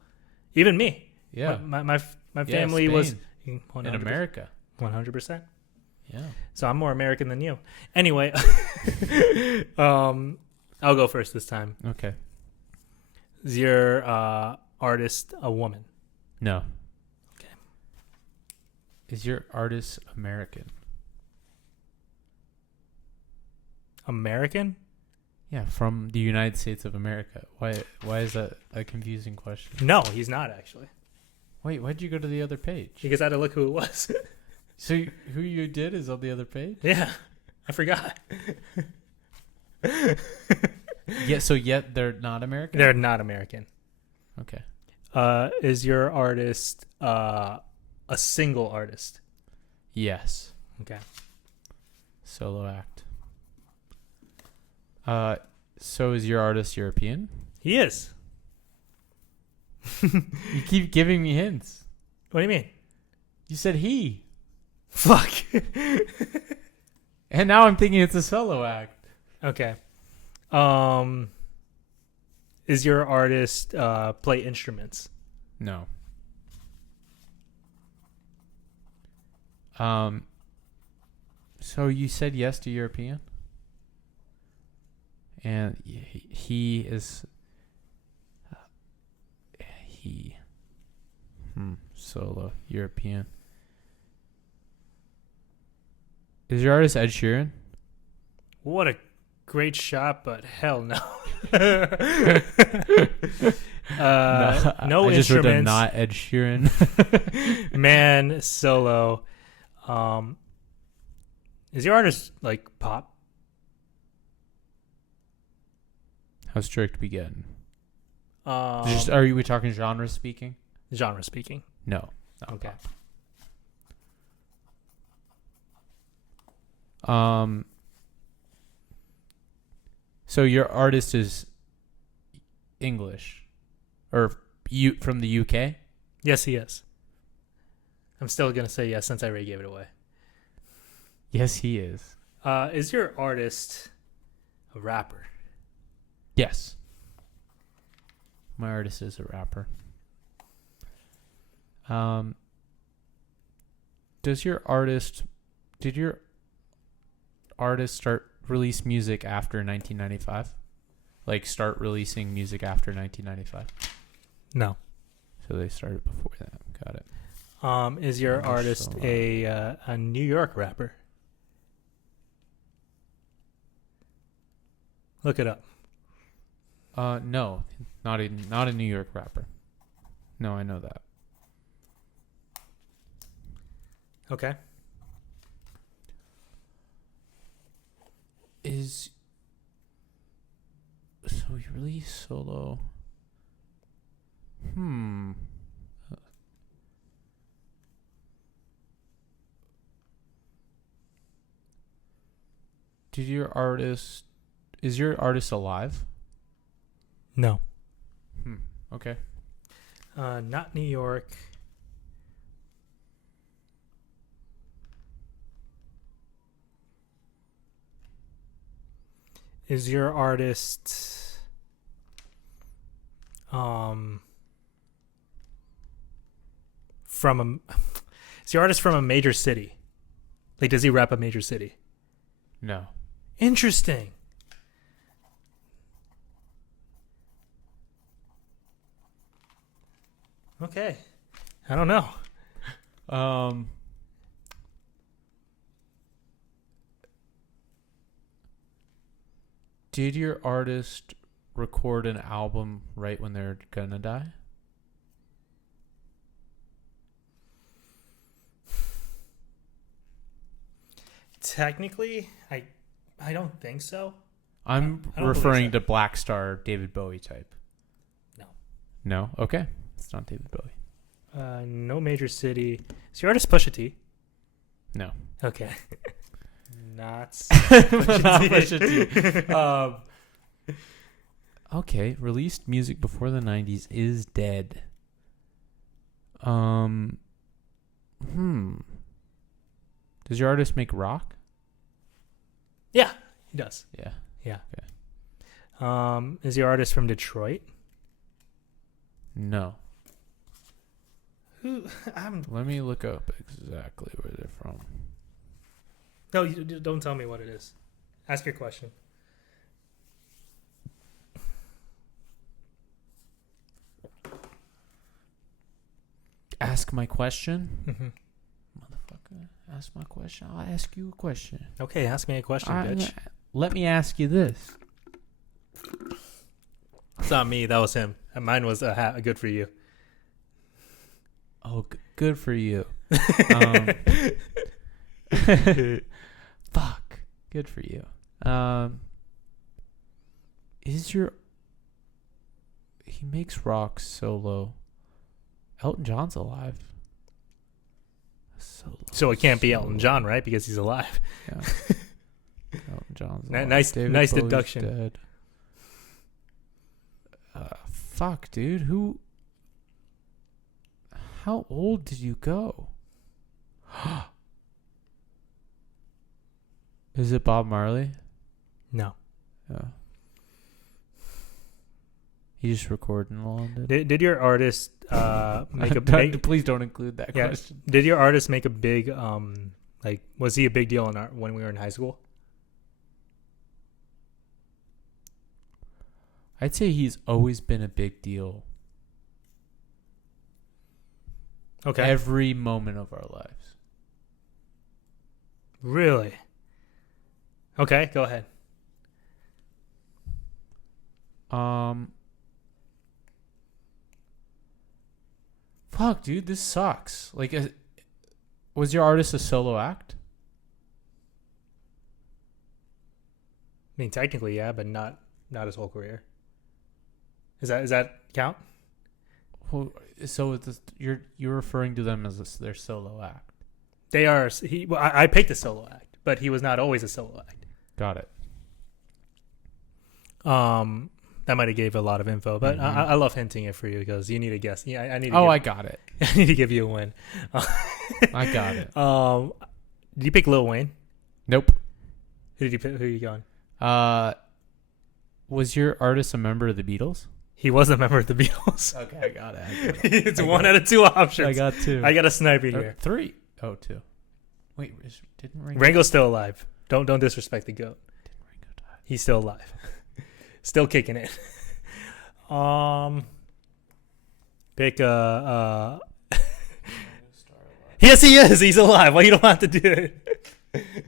Even me. Yeah, my family was 100%. In America. 100%. Yeah. So I'm more American than you. Anyway, I'll go first this time. Okay. Is your artist a woman? No. Is your artist American? American? Yeah, from the United States of America. Why is that a confusing question? No, he's not actually. Wait, why'd you go to the other page? Because I had to look who it was. So who you did is on the other page? Yeah, I forgot. Yeah, so yet they're not American? They're not American. Okay. Is your artist a single artist? Yes. Okay. Solo act. So is your artist European? He is. You keep giving me hints. What do you mean? You said he. Fuck. And now I'm thinking it's a solo act. Okay. Is your artist play instruments? No. So you said yes to European? And he is solo European. Is your artist Ed Sheeran? What a great shot, but hell no. No I just wrote instruments. not Ed Sheeran. Man, solo. Is your artist like pop? How strict we getting? Are we talking genre speaking? Genre speaking. No. Okay. So your artist is English, or you from the UK? Yes, he is. I'm still gonna say yes since I already gave it away. Yes, he is. Is your artist a rapper? Yes. My artist is a rapper. Did your artist start release music after 1995? Like start releasing music after 1995? No. So they started before that. Got it. Is your artist a New York rapper? Look it up. No, not a New York rapper. No, I know that. Okay. So he released solo. Is your artist alive? No. Okay. Not New York. Is your artist from a major city? Like, does he rap a major city? No. Interesting. Okay. I don't know. Did your artist record an album right when they're gonna die? Technically, I don't think so. I'm referring to Black Star, David Bowie type. No. No? Okay. It's not David Bowie. No major city. Is your artist Pusha T? No. Okay. Not Pusha T. Okay. Released music before the 90s is dead. Does your artist make rock? Yeah, he does. Yeah. Yeah. Okay. Is your artist from Detroit? No. Let me look up exactly where they're from. No, you don't tell me what it is. Ask your question. Ask my question? Mm-hmm. Motherfucker. Ask my question. I'll ask you a question. Okay, ask me a question, bitch. Let me ask you this. It's not me. That was him. Mine was good for you. Oh, good for you. Fuck. Good for you. He makes rock solo. Elton John's alive. So it can't be Elton John, right? Because he's alive. Yeah. Elton John's alive. Nice Bowie's deduction. Dead. Fuck, dude. How old did you go? Is it Bob Marley? No. Yeah. He just recording in London. Did your artist make a big? Please don't include that question. Did your artist make a big was he a big deal when we were in high school? I'd say he's always been a big deal. Okay. Every moment of our lives. Really? Okay, go ahead. Fuck, dude, this sucks. Like, was your artist a solo act? I mean, technically, yeah, but not his whole career. Is that count? Well, so you're referring to them as their solo act. They are. I picked a solo act, but he was not always a solo act. Got it. That might have gave a lot of info, but I love hinting it for you because you need to guess. Yeah, I need. I got it. I need to give you a win. I got it. Did you pick Lil Wayne? Nope. Who did you pick? Who are you going? Was your artist a member of the Beatles? He was a member of the Beatles. Okay, I got it. It's one out of two options. I got two. I got a sniper here. Three. Oh, two. Wait, didn't Ringo's still alive. Don't disrespect the goat. Didn't Ringo die? He's still alive. Still kicking it. Pick Yes, he is. He's alive. Well, you don't have to do it.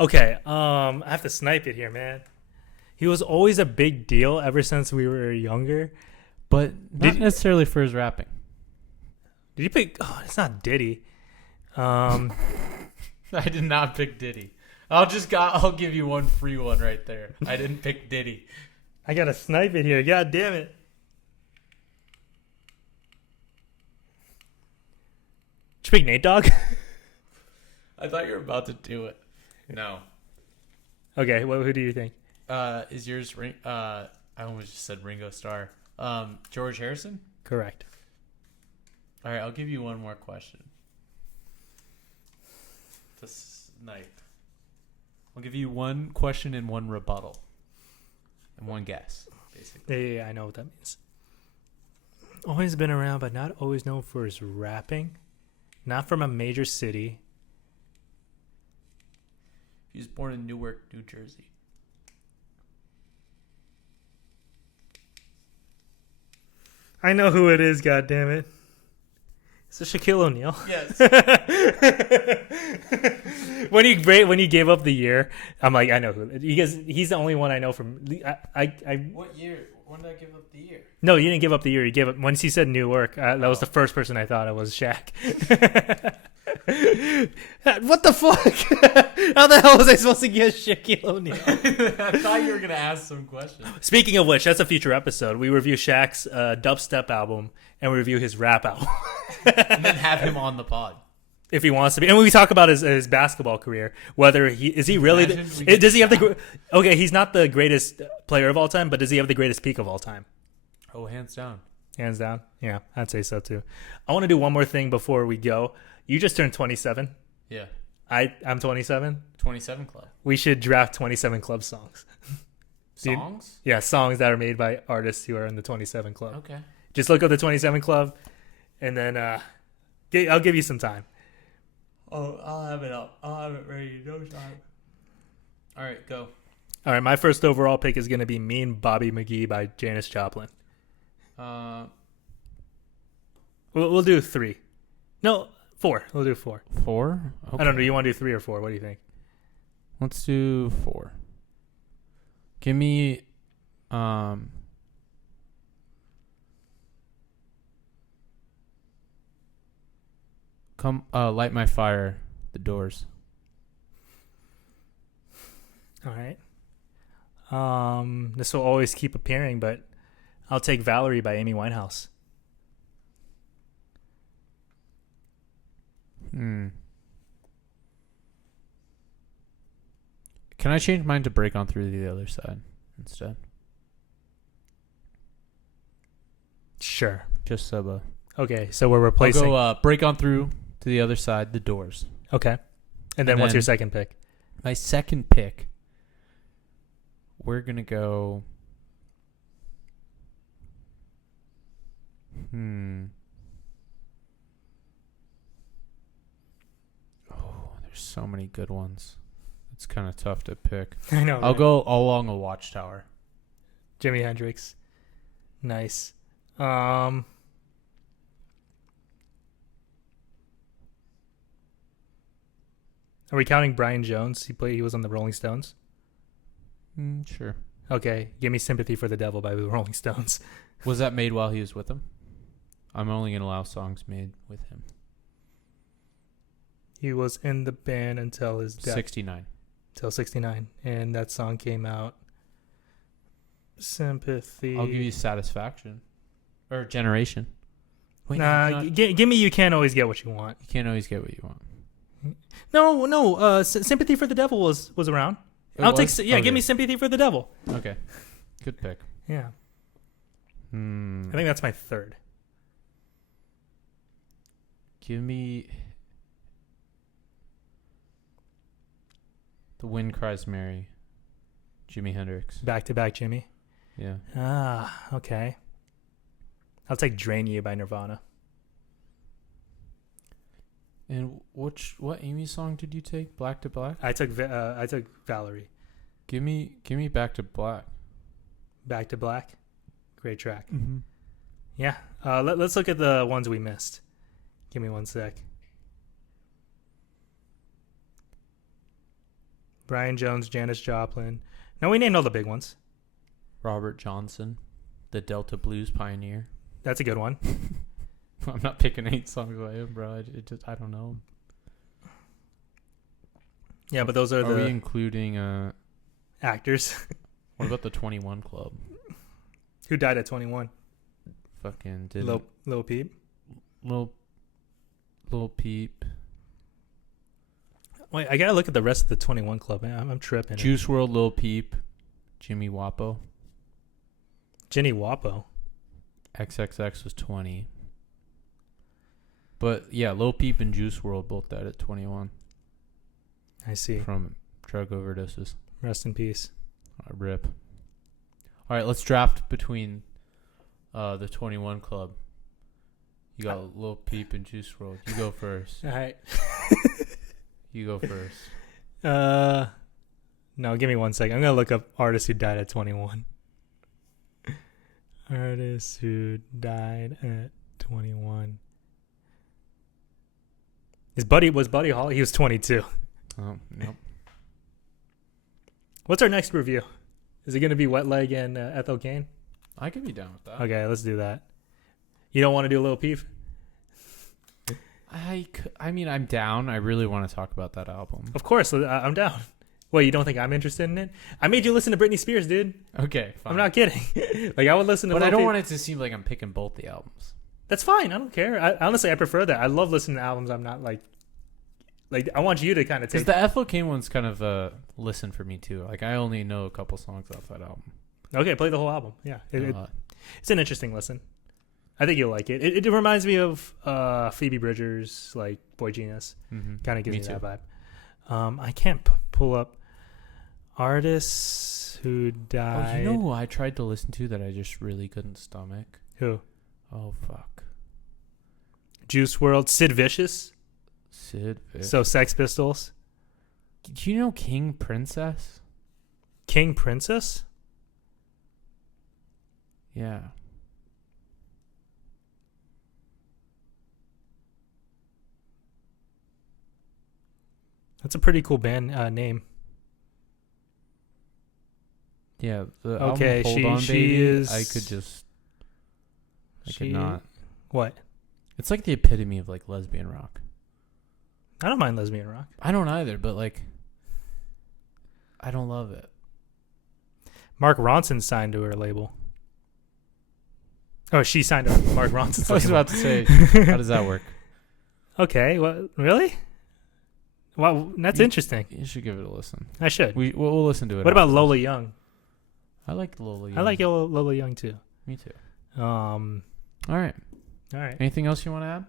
Okay. I have to snipe it here, man. He was always a big deal ever since we were younger, but not necessarily for his rapping. Did you pick? Oh, it's not Diddy. I did not pick Diddy. I'll give you one free one right there. I didn't pick Diddy. I gotta snipe it here. God damn it. Did you pick Nate Dogg? I thought you were about to do it. No. Okay, who do you think? Is yours I almost just said Ringo Starr. George Harrison? Correct. All right, I'll give you one more question. To snipe. I'll give you one question and one rebuttal. And one guess, basically. Yeah, I know what that means. Always been around, but not always known for his rapping. Not from a major city. He was born in Newark, New Jersey. I know who it is, goddammit. Is it Shaquille O'Neal? Yes. when he gave up the year, I'm like, I know who. Because he's the only one I know from. What year? When did I give up the year? No, you didn't give up the year. You gave up once he said Newark. That was the first person I thought it was Shaq. What the fuck? How the hell was I supposed to guess Shaquille O'Neal? I thought you were gonna ask some questions. Speaking of which, that's a future episode. We review Shaq's dubstep album and we review his rap album, and then have him on the pod if he wants to be. And we talk about his basketball career. Whether does he have the? Okay, he's not the greatest player of all time, but does he have the greatest peak of all time? Oh, hands down. Hands down. Yeah, I'd say so too. I want to do one more thing before we go. You just turned 27. Yeah. I'm 27. 27 Club. We should draft 27 Club songs. Songs? Yeah, songs that are made by artists who are in the 27 Club. Okay. Just look up the 27 Club, and then I'll give you some time. Oh, I'll have it up. I'll have it ready. No time. All right, go. All right, my first overall pick is going to be Me and Bobby McGee by Janis Joplin. We'll do 3. No, 4. We'll do 4. 4? Okay. I don't know. Do you want to do 3 or 4? What do you think? Let's do 4. Give me come Light My Fire, The Doors. All right. This will always keep appearing, but I'll take Valerie by Amy Winehouse. Can I change mine to Break On Through to the Other Side instead? Sure. Just sub. Okay, so we're replacing. I'll go Break On Through to the Other Side, The Doors. Okay. And then what's your second pick? My second pick, we're going to go... Oh, there's so many good ones. It's kind of tough to pick. I know. I'll go Along a Watchtower. Jimi Hendrix. Nice. Are we counting Brian Jones? He was on the Rolling Stones. Sure. Okay, give me Sympathy for the Devil by the Rolling Stones. Was that made while he was with them? I'm only going to allow songs made with him. He was in the band until his death. 69. Till 69. And that song came out. Sympathy. I'll give you Satisfaction. Or Generation. Wait, nah, give me You Can't Always Get What You Want. You can't always get what you want. No. Sympathy for the Devil was around. Okay. Give me Sympathy for the Devil. Okay. Good pick. Yeah. I think that's my third. Give me The Wind Cries Mary. Jimi Hendrix. Back to Back Jimmy. Yeah. Okay. I'll take Drain You by Nirvana. And what Amy song did you take? Black to Black? I took Valerie. Give me Back to Black. Back to Black. Great track. Mm-hmm. Yeah. Let's look at the ones we missed. Give me one sec. Brian Jones, Janis Joplin. No, we named all the big ones. Robert Johnson, the Delta Blues pioneer. That's a good one. I'm not picking 8 songs by him, bro. I don't know. Yeah, but those are the... Are we including... actors? What about the 21 Club? Who died at 21? Fucking did Lil Peep? Lil Peep. Wait, I gotta look at the rest of the 21 Club, man. I'm tripping. Juice WRLD, Lil Peep, Jimmy Wapo. Jenny Wapo. XXX was 20. But yeah, Lil Peep and Juice WRLD both died at 21. I see. From drug overdoses. Rest in peace. Rip. All right, let's draft between the 21 Club. You got Lil Peep and Juice WRLD. You go first. All right. You go first. No, give me one second. I'm gonna look up artists who died at 21. Artists who died at 21. Was Buddy Holly? He was 22. Oh, nope. What's our next review? Is it going to be Wet Leg and Ethel Cain? I could be down with that. Okay, let's do that. You don't want to do Lil Peep? I mean, I'm down. I really want to talk about that album. Of course, I'm down. Well, you don't think I'm interested in it? I made you listen to Britney Spears, dude. Okay, fine. I'm not kidding. Like, I would listen to But Lil I don't Peep. want it to seem like I'm picking both the albums. That's fine. I don't care. Honestly, I prefer that. I love listening to albums I'm not like I want you to kind of take... Because the Ethel Cain one's kind of a listen for me, too. Like, I only know a couple songs off that album. Okay, play the whole album. Yeah. It's an interesting listen. I think you'll like it. It reminds me of Phoebe Bridgers, like Boy Genius. Mm-hmm. Kind of gives me that vibe. I can't pull up artists who died. Oh, you know who I tried to listen to that I just really couldn't stomach? Who? Oh, fuck. Juice WRLD. Sid Vicious. So Sex Pistols. Do you know King Princess? King Princess? Yeah. That's a pretty cool band name. Yeah. The Okay, album, Hold On, she Baby, is. I could not. What? It's like the epitome of like lesbian rock. I don't mind lesbian rock. I don't either, but like, I don't love it. Mark Ronson signed to her label. Oh, she signed to Mark Ronson's label. I was about to say, how does that work? Okay, well, really? Well, that's interesting. You should give it a listen. I should. We'll listen to it. What about Lola Young? I like Lola Young. I like Lola Young too. Me too. All right. Anything else you want to add?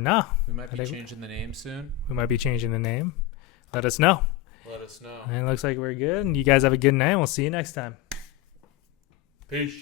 No. We might be changing the name soon. We might be changing the name. Let us know. Let us know. And it looks like we're good. And you guys have a good night. We'll see you next time. Peace.